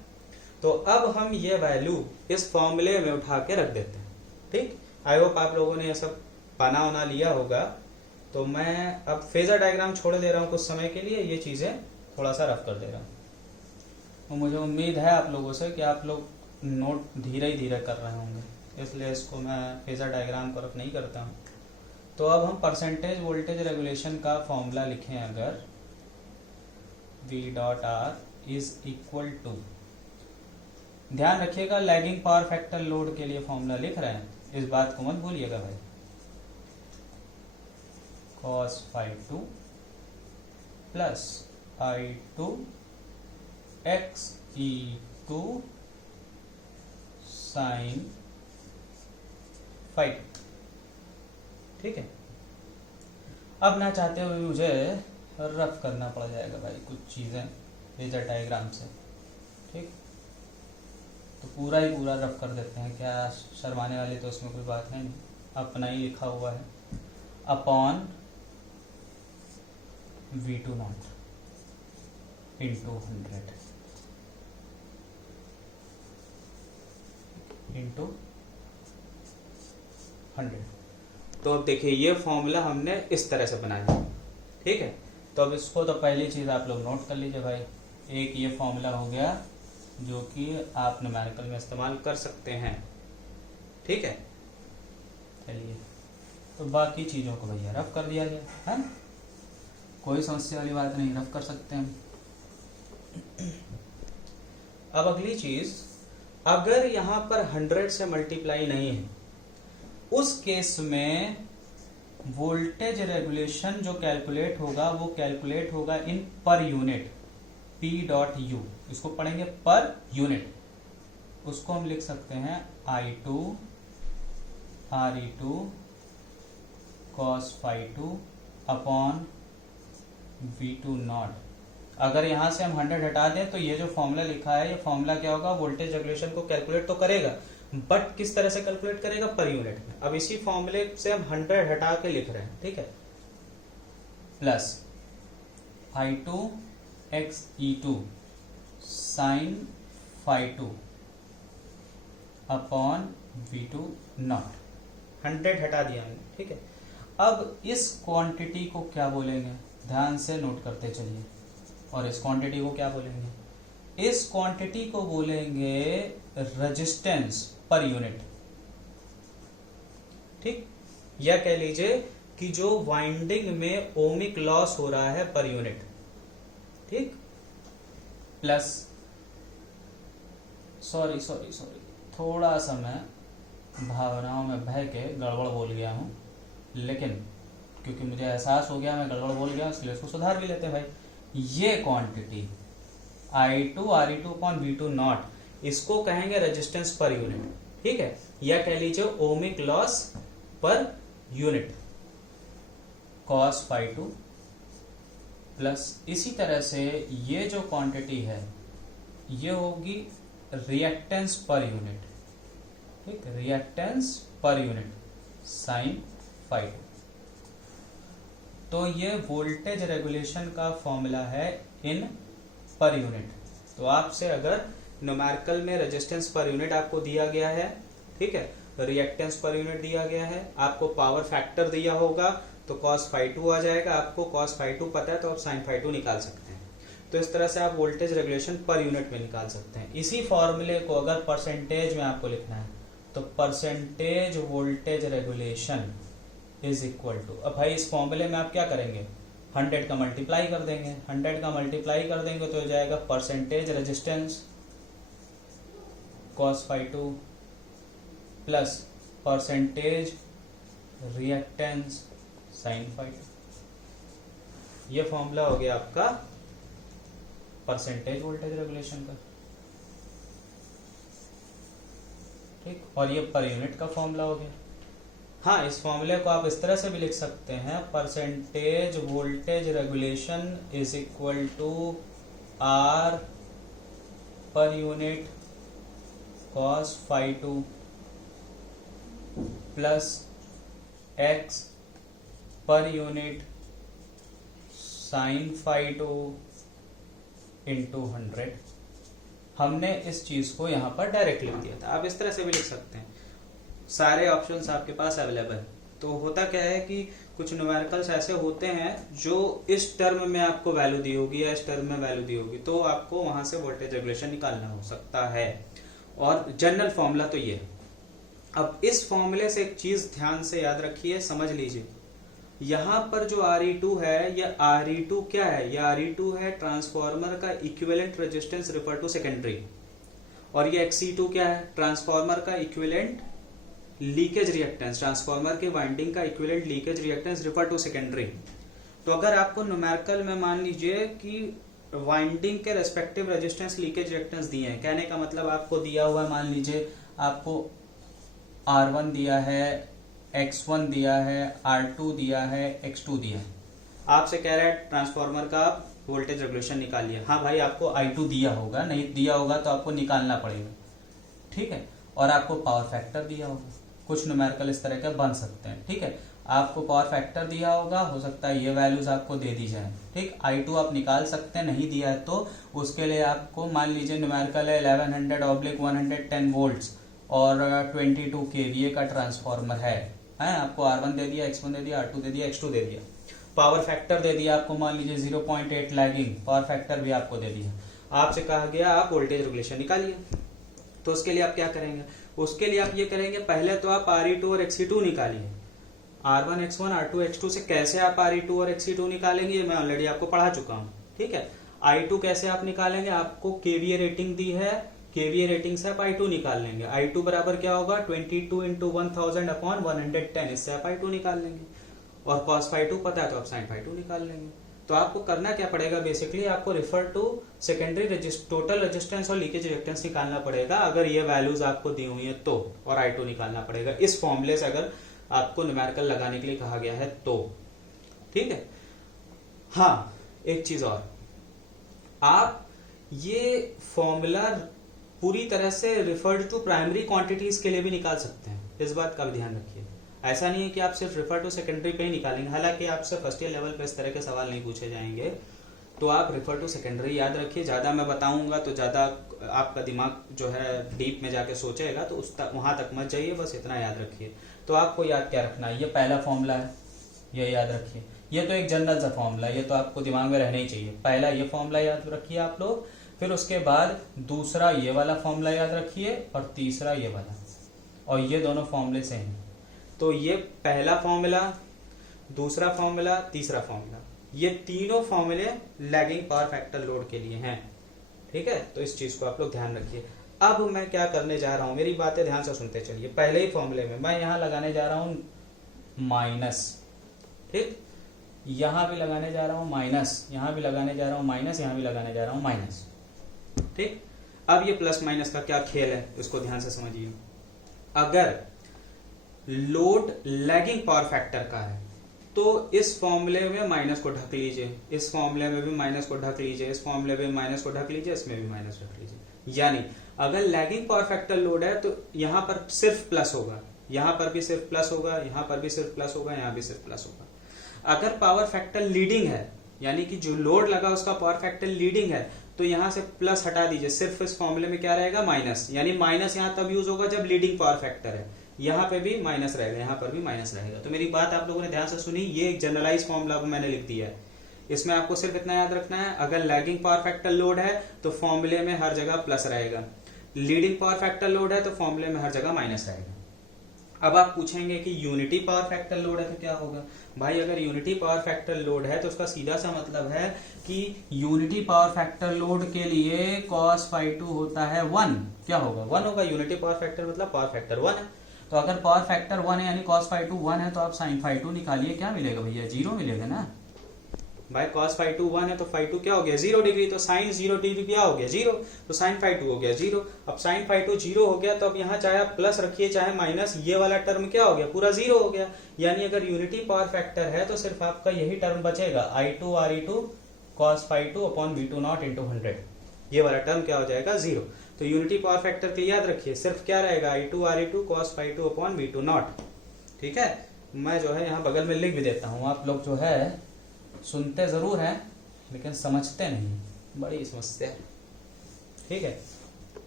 तो अब हम ये वैल्यू इस फॉर्मूले में उठा के रख देते हैं। ठीक, आई होप आप लोगों ने ये सब पाना वाना लिया होगा। तो मैं अब फेजर डायग्राम छोड़ दे रहा हूँ कुछ समय के लिए, ये चीजें थोड़ा सा रफ कर दे रहा हूँ। तो मुझे उम्मीद है आप लोगों से कि आप लोग नोट धीरे ही धीरे कर रहे होंगे, इसलिए इसको मैं फेजर डायग्राम को रफ नहीं करता हूँ। तो अब हम परसेंटेज वोल्टेज रेगुलेशन का फॉर्मूला लिखें अगर, V dot R is equal to, ध्यान रखिएगा लैगिंग पावर फैक्टर लोड के लिए फॉर्मूला लिख रहे हैं, इस बात को मत भूलिएगा भाई। cos phi2 plus I2 XE2 sin phi। ठीक है, अब ना चाहते हुए मुझे रफ करना पड़ जाएगा भाई कुछ चीजें फेजर डायग्राम से। ठीक, तो पूरा ही पूरा रफ कर देते हैं, क्या शर्माने वाली तो उसमें कोई बात है नहीं, अपना ही लिखा हुआ है, upon V2 naught into 100 into 100। तो अब देखिए ये फॉर्मूला हमने इस तरह से बना लिया। ठीक है, तो अब इसको तो पहली चीज आप लोग नोट कर लीजिए भाई, एक ये फॉर्मूला हो गया जो कि आप न्यूमेरिकल में इस्तेमाल कर सकते हैं। ठीक है, चलिए तो बाकी चीजों को भैया रफ कर दिया गया है, कोई समस्या वाली बात नहीं, रफ कर सकते हैं। अब अगली चीज, अगर यहां पर 100 से मल्टीप्लाई नहीं है, उस केस में वोल्टेज रेगुलेशन जो कैलकुलेट होगा वो कैलकुलेट होगा इन per unit, P dot U, इसको पढ़ेंगे पर यूनिट। उसको हम लिख सकते हैं I2 RE2 cos phi2 upon V2 not. अगर यहां से हम 100 हटा दें तो ये जो फॉर्मूला लिखा है, ये फॉर्मूला क्या होगा, वोल्टेज रेगुलेशन को कैलकुलेट तो करेगा, बट किस तरह से कैलकुलेट करेगा, पर यूनिट में। अब इसी फॉर्मूले से हम 100 हटा के लिख रहे हैं। ठीक है, plus I2 XE2 sin phi2 upon V2 not, 100 हटा दिया हमने। ठीक है, अब इस क्वांटिटी को क्या बोलेंगे, ध्यान से नोट करते चलिए, और इस क्वांटिटी को क्या बोलेंगे, इस क्वांटिटी को बोलेंगे रेजिस्टेंस पर यूनिट। ठीक, या कह लीजिए कि जो वाइंडिंग में ओमिक लॉस हो रहा है पर यूनिट। ठीक, प्लस सॉरी थोड़ा सा मैं भावनाओं में बह के गड़बड़ बोल गया हूं, लेकिन क्योंकि मुझे एहसास हो गया मैं गड़बड़ बोल गया, इसलिए उसको सुधार भी लेते हैं भाई। ये quantity I2 RE2 upon V2 not, इसको कहेंगे रेजिस्टेंस पर यूनिट। ठीक है, या कह लीजिए ohmic loss per unit cos phi2, plus इसी तरह से ये जो क्वांटिटी है ये होगी रिएक्टेंस पर यूनिट। ठीक, रिएक्टेंस पर यूनिट साइन phi2। तो ये वोल्टेज रेगुलेशन का फॉर्मूला है इन पर यूनिट। तो आपसे अगर न्यूमेरिकल में रेजिस्टेंस पर यूनिट आपको दिया गया है, ठीक है, रिएक्टेंस पर यूनिट दिया गया है, आपको पावर फैक्टर दिया होगा तो cos phi2 आ जाएगा, आपको cos phi2 पता है तो आप sin phi2 निकाल सकते हैं। तो इस तरह से आप वोल्टेज रेगुलेशन पर यूनिट में निकाल सकते हैं। इसी फॉर्मूले को अगर परसेंटेज में आपको लिखना है तो percentage voltage regulation is equal to, अब भाई इस फॉर्मूले में आप क्या करेंगे, 100 का मल्टीप्लाई कर देंगे, 100 का मल्टीप्लाई कर देंगे तो हो जाएगा percentage resistance cos phi2 plus percentage reactance sin phi2। ये फॉर्मूला हो गया आपका परसेंटेज वोल्टेज रेगुलेशन का। ठीक, और ये पर यूनिट का फॉर्मूला हो गया। हाँ, इस फॉर्मूले को आप इस तरह से भी लिख सकते हैं, percentage voltage regulation is equal to R per unit cos phi two plus X per unit sine phi two into 100। हमने इस चीज को यहां पर डायरेक्ट लिख दिया था। आप इस तरह से भी लिख सकते हैं, सारे ऑप्शंस आपके पास अवेलेबल है। तो होता क्या है कि कुछ न्यूमेरिकल्स ऐसे होते हैं जो इस टर्म में आपको वैल्यू दी होगी या इस टर्म में वैल्यू दी होगी, तो आपको वहां से वोल्टेज रेगुलेशन निकालना हो सकता है। और जनरल फॉर्मूला तो ये है। अब इस फॉर्मूले से एक चीज ध्यान से याद रखिए, समझ लीजिए, यहां पर जो Re2 है, यह Re2 क्या है? यह Re2 है ट्रांसफार्मर का equivalent resistance refer to secondary, और ये Xe2 क्या है? ट्रांसफार्मर का इक्विवेलेंट लीकेज रिएक्टेंस, ट्रांसफार्मर के वाइंडिंग का equivalent leakage reactance refer to secondary. तो अगर आपको न्यूमेरिकल में मान लीजिए कि वाइंडिंग के रेस्पेक्टिव रेजिस्टेंस लीकेज रिएक्टेंस दिए हैं, कहने का मतलब आपको दिया हुआ है, मान लीजिए आपको R1 दिया है, X1 दिया है, R2 दिया है, X2 दिया है। आपसे कह रहा है ट्रांसफार्मर का वोल्टेज रेगुलेशन निकालिए। हाँ भाई, आपको I2 दिया होगा, नहीं दिया होगा तो आपको निकालना पड़ेगा, ठीक है। और आपको पावर फैक्टर दिया होगा, कुछ न्यूमेरिकल इस तरह के बन सकते हैं, ठीक है। आपको पावर फैक्टर दिया होगा, हो सकता है ये वैल्यूज आपको दे दी जाए, ठीक। I2 आप निकाल सकते हैं, नहीं दिया है तो उसके लिए आपको मान लीजिए न्यूमेरिकल है 1100/110 वोल्ट्स और 22 kVA का ट्रांसफार्मर है, आपको R1 दे दिया, X1 दे दिया, R2 दे दिया, X2 दे दिया, पावर फैक्टर दे दिया आपको मान लीजिए 0.8 लैगिंग, पावर फैक्टर भी आपको दे दिया। आपसे कहा गया आप वोल्टेज रेगुलेशन निकालिए। तो उसके लिए आप क्या करेंगे? उसके लिए आप ये करेंगे, पहले तो आप Re2 और Xe2 निकालिए। R1 X1 R2 X2 से कैसे आप Re2 और Xe2 निकालेंगे, मैं ऑलरेडी आपको पढ़ा चुका हूं, ठीक है। I2 कैसे आप निकालेंगे? आपको KVA रेटिंग दी है, KVA रेटिंग से आप I2 निकाल लेंगे। I2 बराबर क्या होगा? 22 इंटू 1000/110, इससे आप I2 निकाल लेंगे। और cos फाई 2 पता है तो आप sin फाई 2 निकाल लेंगे। तो आपको करना क्या पड़ेगा? बेसिकली आपको refer to secondary total resistance और लीकेज रिएक्टेंस निकालना पड़ेगा, अगर ये वैल्यूज आपको दी हुई है तो, और I2 निकालना पड़ेगा इस फॉर्मूले से, अगर आपको न्यूमेरिकल लगाने के लिए कहा गया है तो, ठीक है। हाँ, एक चीज और, आप ये फॉर्मूला पूरी तरह से रिफर्ड टू प्राइमरी क्वांटिटीज के लिए भी निकाल सकते हैं, इस बात का भी ध्यान रखिए। ऐसा नहीं है कि आप सिर्फ रिफर टू सेकेंडरी पे ही निकालेंगे, हालांकि आपसे फर्स्ट ईयर लेवल पे इस तरह के सवाल नहीं पूछे जाएंगे, तो आप रिफर टू सेकेंडरी याद रखिए। ज्यादा मैं बताऊंगा तो ज्यादा आपका दिमाग जो है डीप में जाके सोचेगा, तो वहां तक मत जाइए, बस इतना याद रखिए। तो आपको याद क्या रखना है? ये पहला फॉर्मूला है, ये याद रखिए। ये तो एक जनरल सा फॉर्मूला है, ये तो आपको दिमाग में रहना ही चाहिए। पहला ये फॉर्मूला याद रखिए आप लोग, फिर उसके बाद दूसरा ये वाला फॉर्मूला याद रखिए, और तीसरा ये वाला, और ये दोनों फॉर्मूले से हैं। तो ये पहला फॉर्मूला, दूसरा फॉर्मूला, तीसरा फॉर्मूला, ये तीनों फॉर्मूले लैगिंग पावर फैक्टर लोड के लिए हैं, ठीक है। तो इस चीज को आप लोग ध्यान रखिए। अब मैं क्या करने जा रहा हूं, मेरी बातें ध्यान से सुनते चलिए। पहले ही फॉर्मूले में मैं यहां लगाने जा रहा हूं माइनस, ठीक, यहां भी लगाने जा रहा हूं माइनस, यहां भी लगाने जा रहा हूं माइनस, यहां भी लगाने जा रहा हूं माइनस, ठीक। अब ये प्लस माइनस का क्या खेल है, इसको ध्यान से समझिए। अगर लोड लैगिंग पावर फैक्टर का है तो इस फॉर्मूले में माइनस को ढक लीजिए, इस फॉर्मूले में भी माइनस को ढक लीजिए, इस फॉर्मूले में माइनस को ढक लीजिए, इसमें भी माइनस ढक लीजिए। यानी अगर लैगिंग पावर फैक्टर लोड है तो यहां पर सिर्फ प्लस होगा, यहां पर भी सिर्फ प्लस होगा, यहां पर भी सिर्फ प्लस होगा, यहां भी सिर्फ प्लस होगा। अगर पावर फैक्टर लीडिंग है, यानी कि जो लोड लगा उसका पावर फैक्टर लीडिंग है, तो यहां से प्लस हटा दीजिए, सिर्फ इस फॉर्मूले में क्या रहेगा? माइनस। यानी माइनस यहां तब यूज होगा जब लीडिंग पावर फैक्टर है, यहां पे भी माइनस रहेगा, यहां पर भी माइनस रहेगा। तो मेरी बात आप लोगों ने ध्यान से सुनी, ये एक जनरलाइज फॉर्मूला मैंने लिख दिया है। इसमें आपको सिर्फ इतना याद रखना है, अगर लैगिंग पावर फैक्टर लोड है तो फॉर्मूले में हर जगह प्लस रहेगा, लीडिंग पावर फैक्टर लोड है तो फॉर्मूले में हर जगह माइनस रहेगा। अब आप पूछेंगे कि यूनिटी पावर फैक्टर लोड है तो क्या होगा? भाई अगर यूनिटी पावर फैक्टर लोड है तो उसका सीधा सा मतलब है कि यूनिटी पावर फैक्टर लोड के लिए cos फाई 2 होता है 1। क्या होगा? 1 होगा। यूनिटी पावर फैक्टर मतलब पावर फैक्टर 1 है। तो अगर पावर फैक्टर 1 है यानी cos फाई 2 1 है, तो आप sin फाई 2 निकालिए, क्या मिलेगा भैया? 0 मिलेगा ना। भाई cos फाई टू 1 है तो फाई टू क्या हो गया 0 डिग्री, तो साइन 0 डिग्री क्या हो गया 0, तो साइन फाई टू हो गया 0। अब साइन फाई टू 0 हो गया तो अब यहाँ चाहे आप प्लस रखिए चाहे माइनस, ये वाला टर्म क्या हो गया पूरा 0 हो गया। यानी अगर यूनिटी पावर फैक्टर है तो सिर्फ आपका यही टर्म बचेगा I2 RE2 cos phi two upon V2 naught into 100, ये वाला टर्म क्या हो जाएगा 0। तो यूनिटी पावर फैक्टर के लिए याद रखिए सिर्फ क्या रहेगा I2 RE2 cos phi two upon V2 naught. ठीक है, मैं जो है यहाँ बगल में लिख भी देता हूँ, आप लोग जो है सुनते जरूर हैं लेकिन समझते नहीं, बड़ी समस्या है। ठीक है,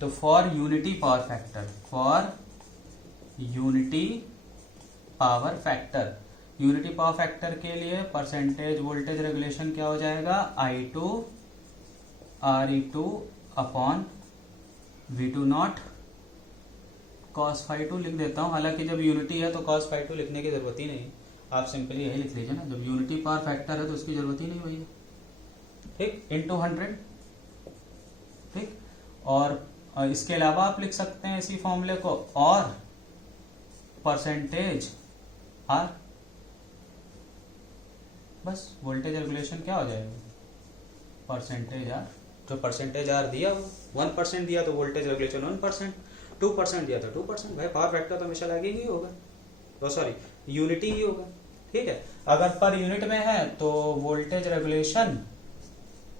तो for unity power factor, for unity power factor, unity power factor के लिए परसेंटेज वोल्टेज रेगुलेशन क्या हो जाएगा I2 RE2 upon V2 naught cos phi two लिख देता हूँ। हालांकि जब यूनिटी है तो cos फाई टू लिखने की जरूरत ही नहीं, आप सिंपली यही लिख लीजिए ना, जब यूनिटी पावर फैक्टर है तो उसकी जरूरत ही नहीं भैया। ठीक, इंटू 100। ठीक, और इसके अलावा आप लिख सकते हैं इसी फॉर्मूले को, और percentage are, bus voltage regulation क्या हो जाएगा परसेंटेज आर। जो परसेंटेज आर दिया वो 1% दिया तो वोल्टेज रेगुलेशन 1%, 2% दिया तो 2%। भाई पावर फैक्टर तो हमेशा लगे ही होगा, तो सॉरी यूनिटी ही होगा। ठीक है, अगर पर यूनिट में है तो voltage regulation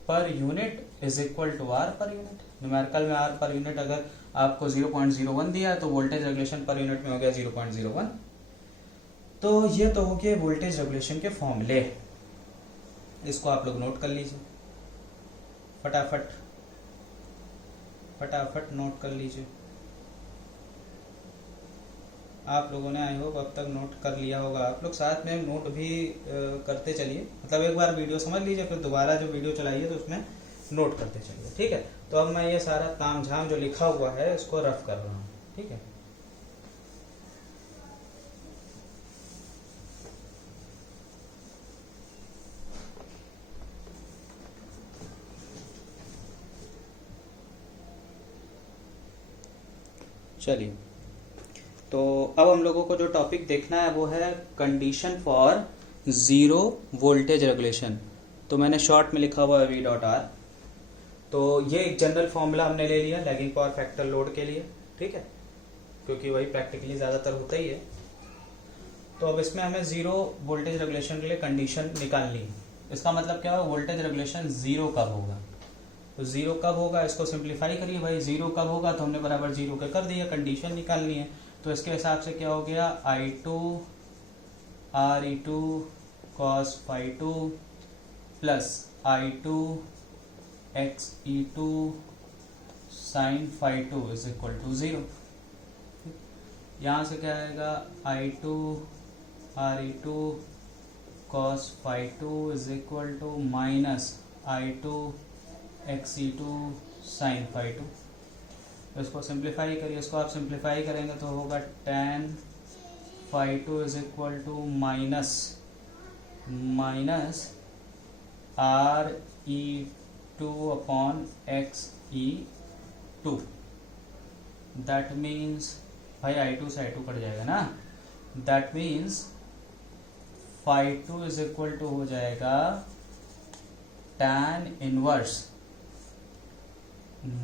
per unit is equal to R per unit. Numerical में आर पर यूनिट अगर आपको 0.01 दिया है तो वोल्टेज रेगुलेशन पर यूनिट में हो गया 0.01। तो ये तो हो गया वोल्टेज रेगुलेशन के फॉर्मूले, इसको आप लोग नोट कर लीजिए, फटाफट फटाफट नोट कर लीजिए। आप लोगों ने आई होप अब तक नोट कर लिया होगा, आप लोग साथ में नोट भी करते चलिए, मतलब एक बार वीडियो समझ लीजिए फिर दोबारा जो वीडियो चलाइए तो उसमें नोट करते चलिए। ठीक है, तो अब मैं ये सारा तामझाम जो लिखा हुआ है इसको रफ कर रहा हूँ। ठीक है, चलिए, तो अब हम लोगों को जो टॉपिक देखना है वो है condition for zero voltage regulation. तो मैंने शॉर्ट में लिखा हुआ है V डॉट आर। तो ये एक जनरल फॉर्मूला हमने ले लिया लैगिंग पावर फैक्टर लोड के लिए। ठीक है, क्योंकि वही प्रैक्टिकली ज़्यादातर होता ही है। तो अब इसमें हमें जीरो वोल्टेज रेगुलेशन के लिए कंडीशन निकालनी है। इसका मतलब क्या है, वोल्टेज रेगुलेशन जीरो कब होगा, तो जीरो कब होगा इसको सिंप्लीफाई करिए भाई। जीरो कब होगा तो हमने बराबर जीरो के कर दिया, कंडीशन निकालनी है। तो इसके हिसाब से क्या हो गया I2 RE2 cos phi two plus I2 XE2 sin phi two is equal to 0। यहाँ से क्या आएगा I2 RE2 cos phi two is equal to minus I2 XE2 sin phi two. इसको सिंप्लीफाई करिए, इसको आप सिंप्लीफाई करेंगे तो होगा tan phi two is equal to minus RE2 upon XE2। That means भाई I2 से I2 कट जाएगा ना, that means phi two is equal to हो जाएगा tan inverse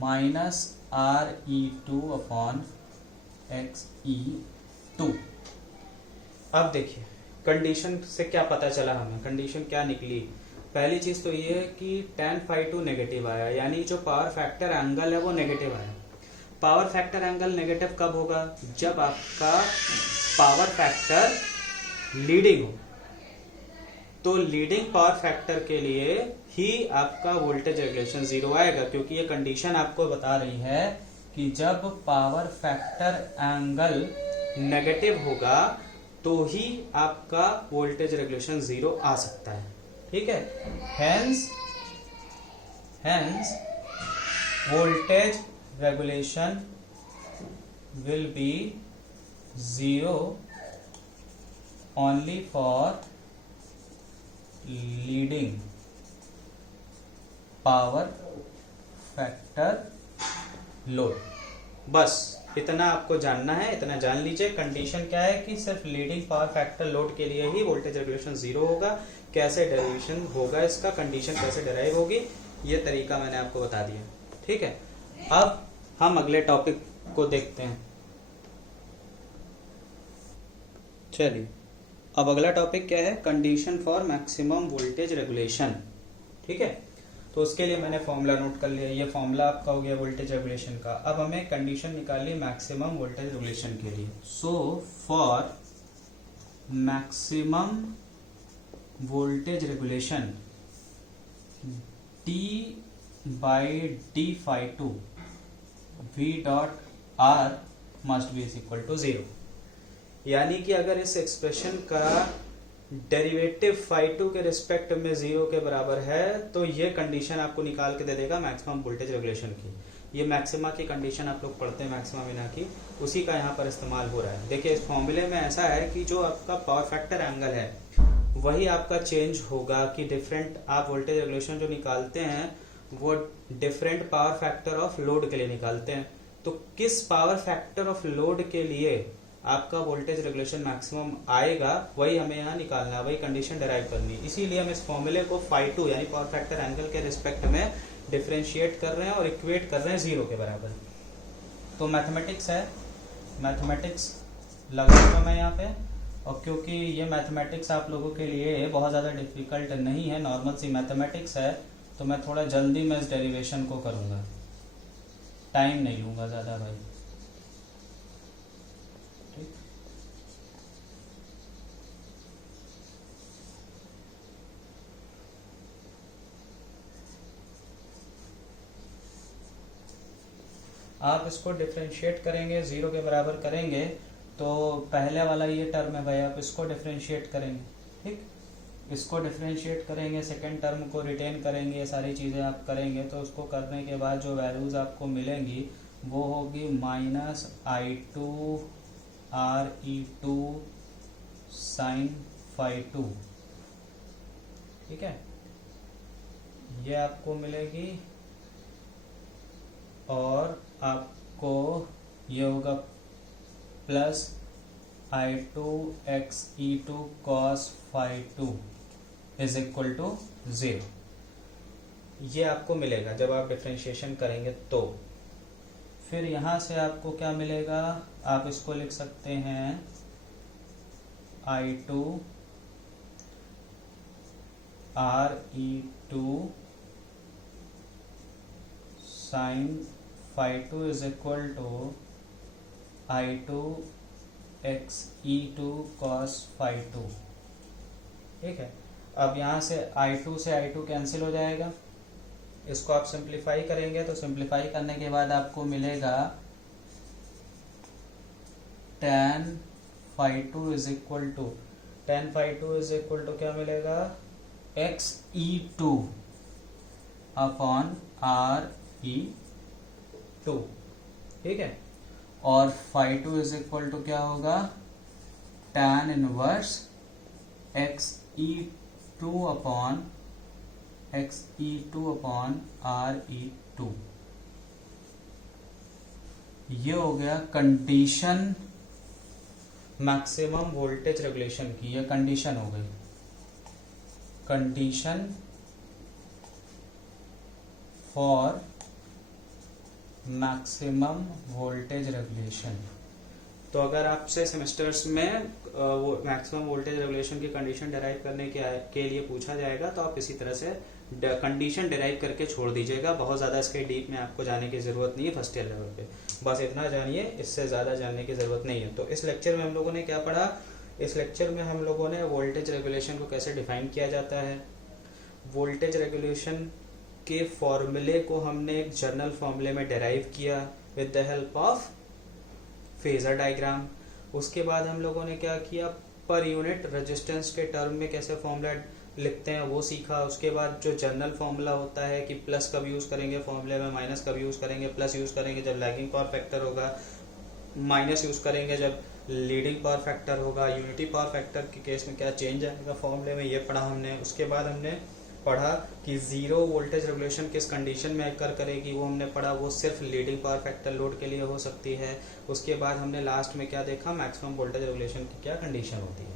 minus RE2 upon XE2। अब देखिए कंडीशन से क्या पता चला हमें, कंडीशन क्या निकली। पहली चीज तो ये है कि tan फाई टू नेगेटिव आया, यानी जो पावर फैक्टर एंगल है वो नेगेटिव आया। पावर फैक्टर एंगल नेगेटिव कब होगा, जब आपका पावर फैक्टर लीडिंग हो। तो लीडिंग पावर फैक्टर के लिए ही आपका वोल्टेज रेगुलेशन जीरो आएगा, क्योंकि ये कंडीशन आपको बता रही है कि जब पावर फैक्टर एंगल नेगेटिव होगा तो ही आपका वोल्टेज रेगुलेशन जीरो आ सकता है। ठीक है, hence voltage regulation will be zero only for leading power factor load. बस इतना आपको जानना है, इतना जान लीजिए। कंडीशन क्या है कि सिर्फ लीडिंग पावर फैक्टर लोड के लिए ही वोल्टेज रेगुलेशन जीरो होगा। कैसे डेरिवेशन होगा, इसका कंडीशन कैसे डेराइव होगी, ये तरीका मैंने आपको बता दिया। ठीक है, अब हम अगले टॉपिक को देखते हैं। चलिए, अब अगला टॉपिक क्या है, condition for maximum voltage regulation. ठीक है, तो उसके लिए मैंने फॉर्मूला नोट कर लिया, ये फॉर्मूला आपका हो गया वोल्टेज रेगुलेशन का। अब हमें कंडीशन निकालनी मैक्सिमम वोल्टेज रेगुलेशन के लिए। So for maximum voltage regulation D by D phi two V dot R must be is equal to 0। यानी कि अगर इस एक्सप्रेशन का डेरिवेटिव फाई टू के रिस्पेक्ट में 0 के बराबर है तो ये कंडीशन आपको निकाल के दे देगा मैक्सिमम वोल्टेज रेगुलेशन की। ये मैक्सिमा की कंडीशन आप लोग पढ़ते हैं, मैक्सिमा बिना की, उसी का यहाँ पर इस्तेमाल हो रहा है। देखिए, इस फॉर्मूले में ऐसा है कि जो आपका पावर फैक्टर एंगल है वही आपका चेंज होगा कि डिफरेंट आप वोल्टेज रेगुलेशन जो निकालते हैं वो different power factor of load के लिए निकालते हैं। तो किस पावर फैक्टर ऑफ लोड के लिए आपका वोल्टेज रेगुलेशन मैक्सिमम आएगा वही हमें यहाँ निकालना है, वही कंडीशन डेराइव करनी है। इसीलिए हम इस फॉर्मूले को फाई टू यानी पावर फैक्टर एंगल के रिस्पेक्ट में डिफरेंशिएट कर रहे हैं और इक्वेट कर रहे हैं 0 के बराबर। तो मैथमेटिक्स है, मैथमेटिक्स लगा दूंगा मैं यहाँ पे, और क्योंकि ये मैथमेटिक्स आप लोगों के लिए बहुत ज़्यादा डिफिकल्ट नहीं है, नॉर्मल सी मैथमेटिक्स है, तो मैं थोड़ा जल्दी में इस डेरिवेशन को करूँगा, टाइम नहीं लूँगा ज़्यादा भाई। ठीक, आप इसको डिफरेंशिएट करेंगे, 0 के बराबर करेंगे, तो पहले वाला ये टर्म है भाई, आप इसको डिफरेंशिएट करेंगे। ठीक, इसको डिफरेंशिएट करेंगे, सेकेंड टर्म को रिटेन करेंगे, ये सारी चीज़ें आप करेंगे। तो उसको करने के बाद जो वैल्यूज़ आपको मिलेंगी वो होगी minus I2 RE2 sine phi two. ठीक है, ये आपको मिलेगी, और आपको ये होगा plus I2 XE2 cos phi two is equal to 0। ये आपको मिलेगा जब आप डिफरेंशिएशन करेंगे। तो फिर यहाँ से आपको क्या मिलेगा, आप इसको लिख सकते हैं I2 RE2 sine phi two is equal to I2 XE2 cos phi two. ठीक है, अब यहाँ से I2 से I2 कैंसिल हो जाएगा, इसको आप सिंप्लीफाई करेंगे, तो सिंप्लीफाई करने के बाद आपको मिलेगा tan phi two is equal to, tan phi two is equal to क्या मिलेगा, XE2 अपॉन RE2। ठीक है, और phi two is equal to क्या होगा, tan inverse XE2 upon RE2। ये हो गया कंडीशन मैक्सिमम वोल्टेज रेगुलेशन की, ये कंडीशन हो गई, condition for maximum voltage regulation. तो अगर आपसे सेमेस्टर्स में वो मैक्सिमम वोल्टेज रेगुलेशन की कंडीशन डेराइव करने के लिए पूछा जाएगा तो आप इसी तरह से कंडीशन डेराइव करके छोड़ दीजिएगा। बहुत ज़्यादा इसके डीप में आपको जाने की ज़रूरत नहीं है फर्स्ट ईयर लेवल पे, बस इतना जानिए, इससे ज़्यादा जानने की ज़रूरत नहीं है। तो इस लेक्चर में हम लोगों ने क्या पढ़ा, इस लेक्चर में हम लोगों ने वोल्टेज रेगुलेशन को कैसे डिफाइन किया जाता है, वोल्टेज रेगुलेशन के फॉर्मूले को हमने एक जर्नल फॉर्मूले में डेराइव किया with the help of phasor diagram. उसके बाद हम लोगों ने क्या किया, पर यूनिट रेजिस्टेंस के टर्म में कैसे फॉर्मूला लिखते हैं वो सीखा। उसके बाद जो जनरल फॉर्मूला होता है कि प्लस कब यूज़ करेंगे फॉर्मूले में, माइनस कब यूज़ करेंगे, प्लस यूज़ करेंगे जब लैगिंग पावर फैक्टर होगा, माइनस यूज़ करेंगे जब लीडिंग पावर फैक्टर होगा। यूनिटी पावर फैक्टर के केस में क्या चेंज आएगा फॉर्मूले में, ये पढ़ा हमने। उसके बाद हमने पढ़ा कि जीरो वोल्टेज रेगुलेशन किस कंडीशन में अकर करेगी, वो हमने पढ़ा, वो सिर्फ लीडिंग पावर फैक्टर लोड के लिए हो सकती है। उसके बाद हमने लास्ट में क्या देखा, मैक्सिमम वोल्टेज रेगुलेशन की क्या कंडीशन होती है।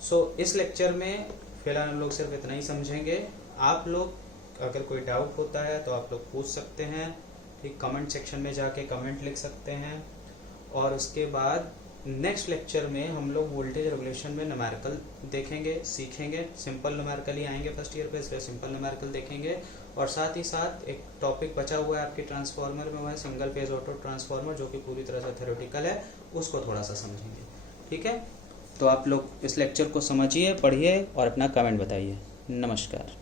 सो इस लेक्चर में फिलहाल हम लोग सिर्फ इतना ही समझेंगे। आप लोग अगर कोई डाउट होता है तो आप लोग पूछ सकते हैं, ठीक, कमेंट सेक्शन में जाके कमेंट लिख सकते हैं। और उसके बाद नेक्स्ट लेक्चर में हम लोग वोल्टेज रेगुलेशन में न्यूमेरिकल देखेंगे, सीखेंगे। सिंपल न्यूमेरिकल ही आएंगे फर्स्ट ईयर पे, इसलिए सिंपल न्यूमेरिकल देखेंगे। और साथ ही साथ एक टॉपिक बचा हुआ है आपके ट्रांसफार्मर में, वो है सिंगल फेज ऑटो ट्रांसफार्मर, जो कि पूरी तरह से थ्योरेटिकल है, उसको थोड़ा सा समझेंगे। ठीक है, तो आप लोग इस लेक्चर को समझिए, पढ़िए और अपना कमेंट बताइए। नमस्कार।